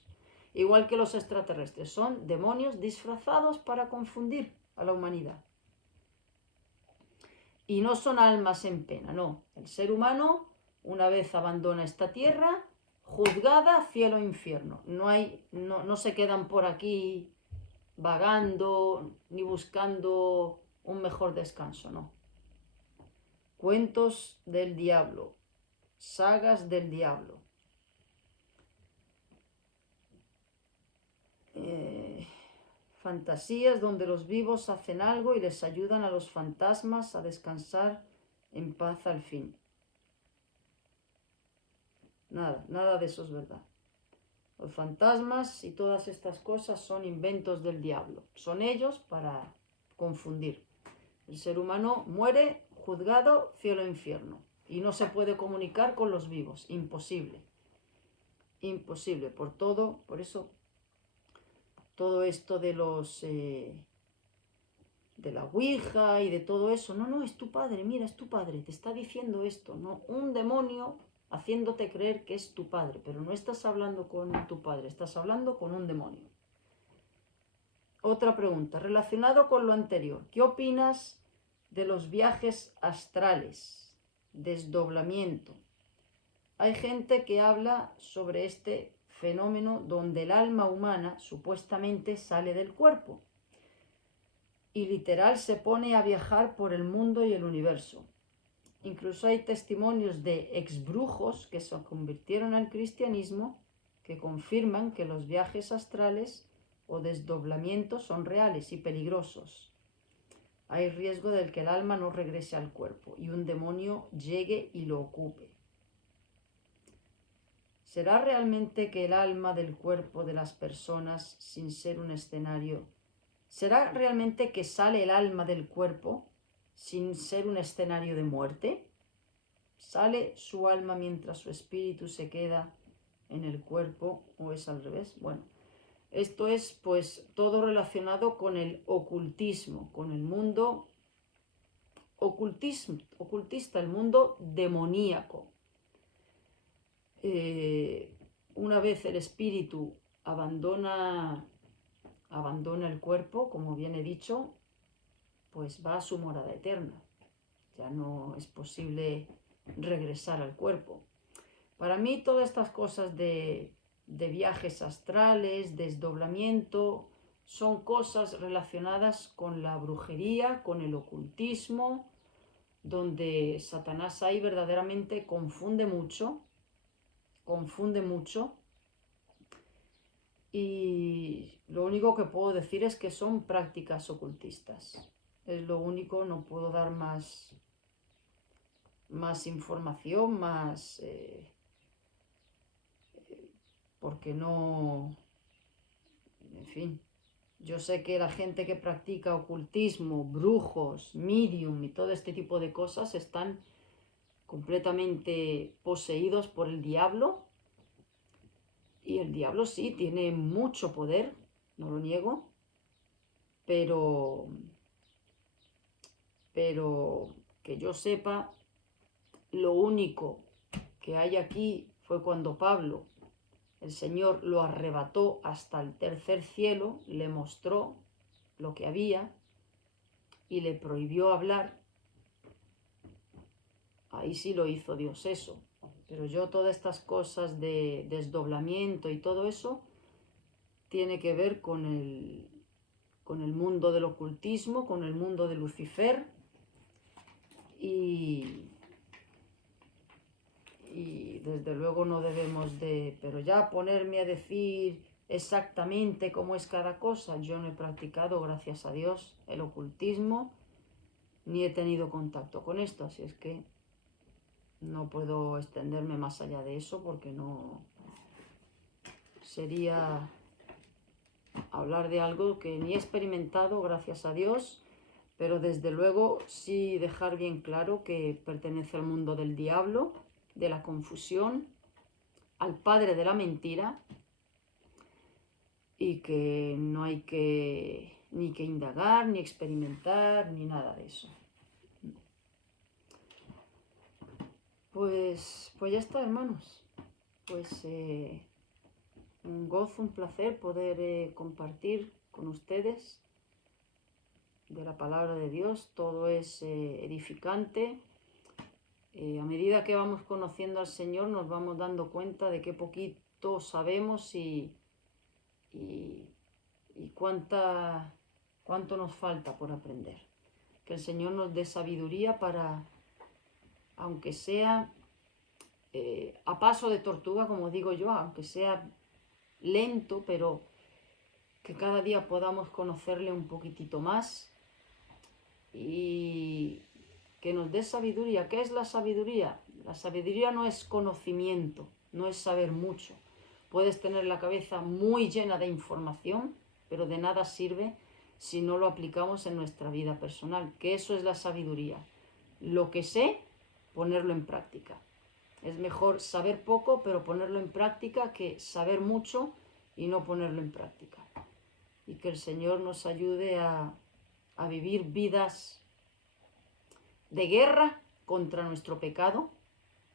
Igual que los extraterrestres, son demonios disfrazados para confundir a la humanidad. Y no son almas en pena, no. El ser humano, una vez abandona esta tierra, juzgada, cielo e infierno. No se quedan por aquí vagando ni buscando un mejor descanso, no. Cuentos del diablo, sagas del diablo. Fantasías donde los vivos hacen algo y les ayudan a los fantasmas a descansar en paz al fin. Nada de eso es verdad. Los fantasmas y todas estas cosas son inventos del diablo. Son ellos para confundir. El ser humano muere juzgado cielo e infierno y no se puede comunicar con los vivos. Imposible. Imposible. Por eso todo esto de de la ouija y de todo eso. No, es tu padre, mira, es tu padre, te está diciendo esto, ¿no? Un demonio haciéndote creer que es tu padre, pero no estás hablando con tu padre, estás hablando con un demonio. Otra pregunta, relacionado con lo anterior, ¿qué opinas de los viajes astrales? Desdoblamiento. Hay gente que habla sobre este fenómeno donde el alma humana supuestamente sale del cuerpo y literal se pone a viajar por el mundo y el universo. Incluso hay testimonios de exbrujos que se convirtieron al cristianismo que confirman que los viajes astrales o desdoblamientos son reales y peligrosos. Hay riesgo del que el alma no regrese al cuerpo y un demonio llegue y lo ocupe. ¿Será realmente que el alma del cuerpo de las personas, sin ser un escenario, será realmente que sale el alma del cuerpo sin ser un escenario de muerte? ¿Sale su alma mientras su espíritu se queda en el cuerpo o es al revés? Bueno, esto es pues todo relacionado con el ocultismo, con el mundo ocultista, el mundo demoníaco. Una vez el espíritu abandona el cuerpo, como bien he dicho, pues va a su morada eterna. Ya no es posible regresar al cuerpo. Para mí todas estas cosas de viajes astrales, desdoblamiento, son cosas relacionadas con la brujería, con el ocultismo, donde Satanás ahí verdaderamente confunde mucho. Y lo único que puedo decir es que son prácticas ocultistas. Es lo único, no puedo dar más información, porque no, en fin, yo sé que la gente que practica ocultismo, brujos, medium y todo este tipo de cosas están completamente poseídos por el diablo Y el diablo sí, tiene mucho poder, no lo niego, pero que yo sepa, lo único que hay aquí fue cuando Pablo, el Señor lo arrebató hasta el tercer cielo, le mostró lo que había y le prohibió hablar. Ahí sí lo hizo Dios eso. Pero yo todas estas cosas de desdoblamiento y todo eso tiene que ver con el mundo del ocultismo, con el mundo de Lucifer y desde luego no debemos de... Pero ya ponerme a decir exactamente cómo es cada cosa, yo no he practicado, gracias a Dios, el ocultismo, ni he tenido contacto con esto, así es que no puedo extenderme más allá de eso porque no sería hablar de algo que ni he experimentado, gracias a Dios, pero desde luego sí dejar bien claro que pertenece al mundo del diablo, de la confusión, al padre de la mentira y que no hay que ni que indagar, ni experimentar, ni nada de eso. Pues ya está, hermanos. Pues un gozo, un placer poder compartir con ustedes de la palabra de Dios. Todo es edificante. A medida que vamos conociendo al Señor nos vamos dando cuenta de qué poquito sabemos y cuánto nos falta por aprender. Que el Señor nos dé sabiduría para, aunque sea a paso de tortuga, como digo yo, aunque sea lento, pero que cada día podamos conocerle un poquitito más y que nos dé sabiduría. ¿Qué es la sabiduría? La sabiduría no es conocimiento, no es saber mucho. Puedes tener la cabeza muy llena de información, pero de nada sirve si no lo aplicamos en nuestra vida personal, que eso es la sabiduría. Lo que sé, ponerlo en práctica. Es mejor saber poco, pero ponerlo en práctica, que saber mucho y no ponerlo en práctica. Y que el Señor nos ayude a vivir vidas de guerra contra nuestro pecado.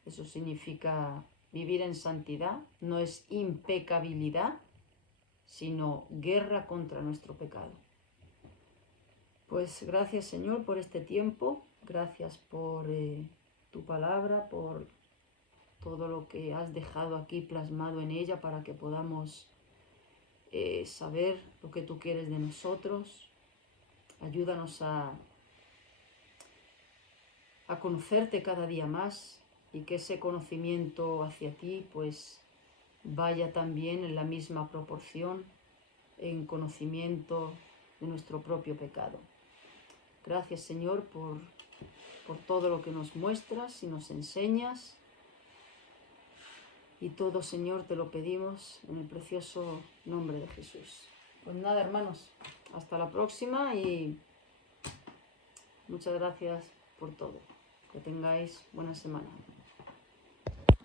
Eso significa vivir en santidad, no es impecabilidad, sino guerra contra nuestro pecado. Pues gracias, Señor, por este tiempo, gracias por tu palabra, por todo lo que has dejado aquí plasmado en ella para que podamos saber lo que tú quieres de nosotros. Ayúdanos a conocerte cada día más y que ese conocimiento hacia ti pues vaya también en la misma proporción en conocimiento de nuestro propio pecado. Gracias, Señor, por todo lo que nos muestras y nos enseñas. Y todo, Señor, te lo pedimos en el precioso nombre de Jesús. Pues nada, hermanos, hasta la próxima y muchas gracias por todo. Que tengáis buena semana.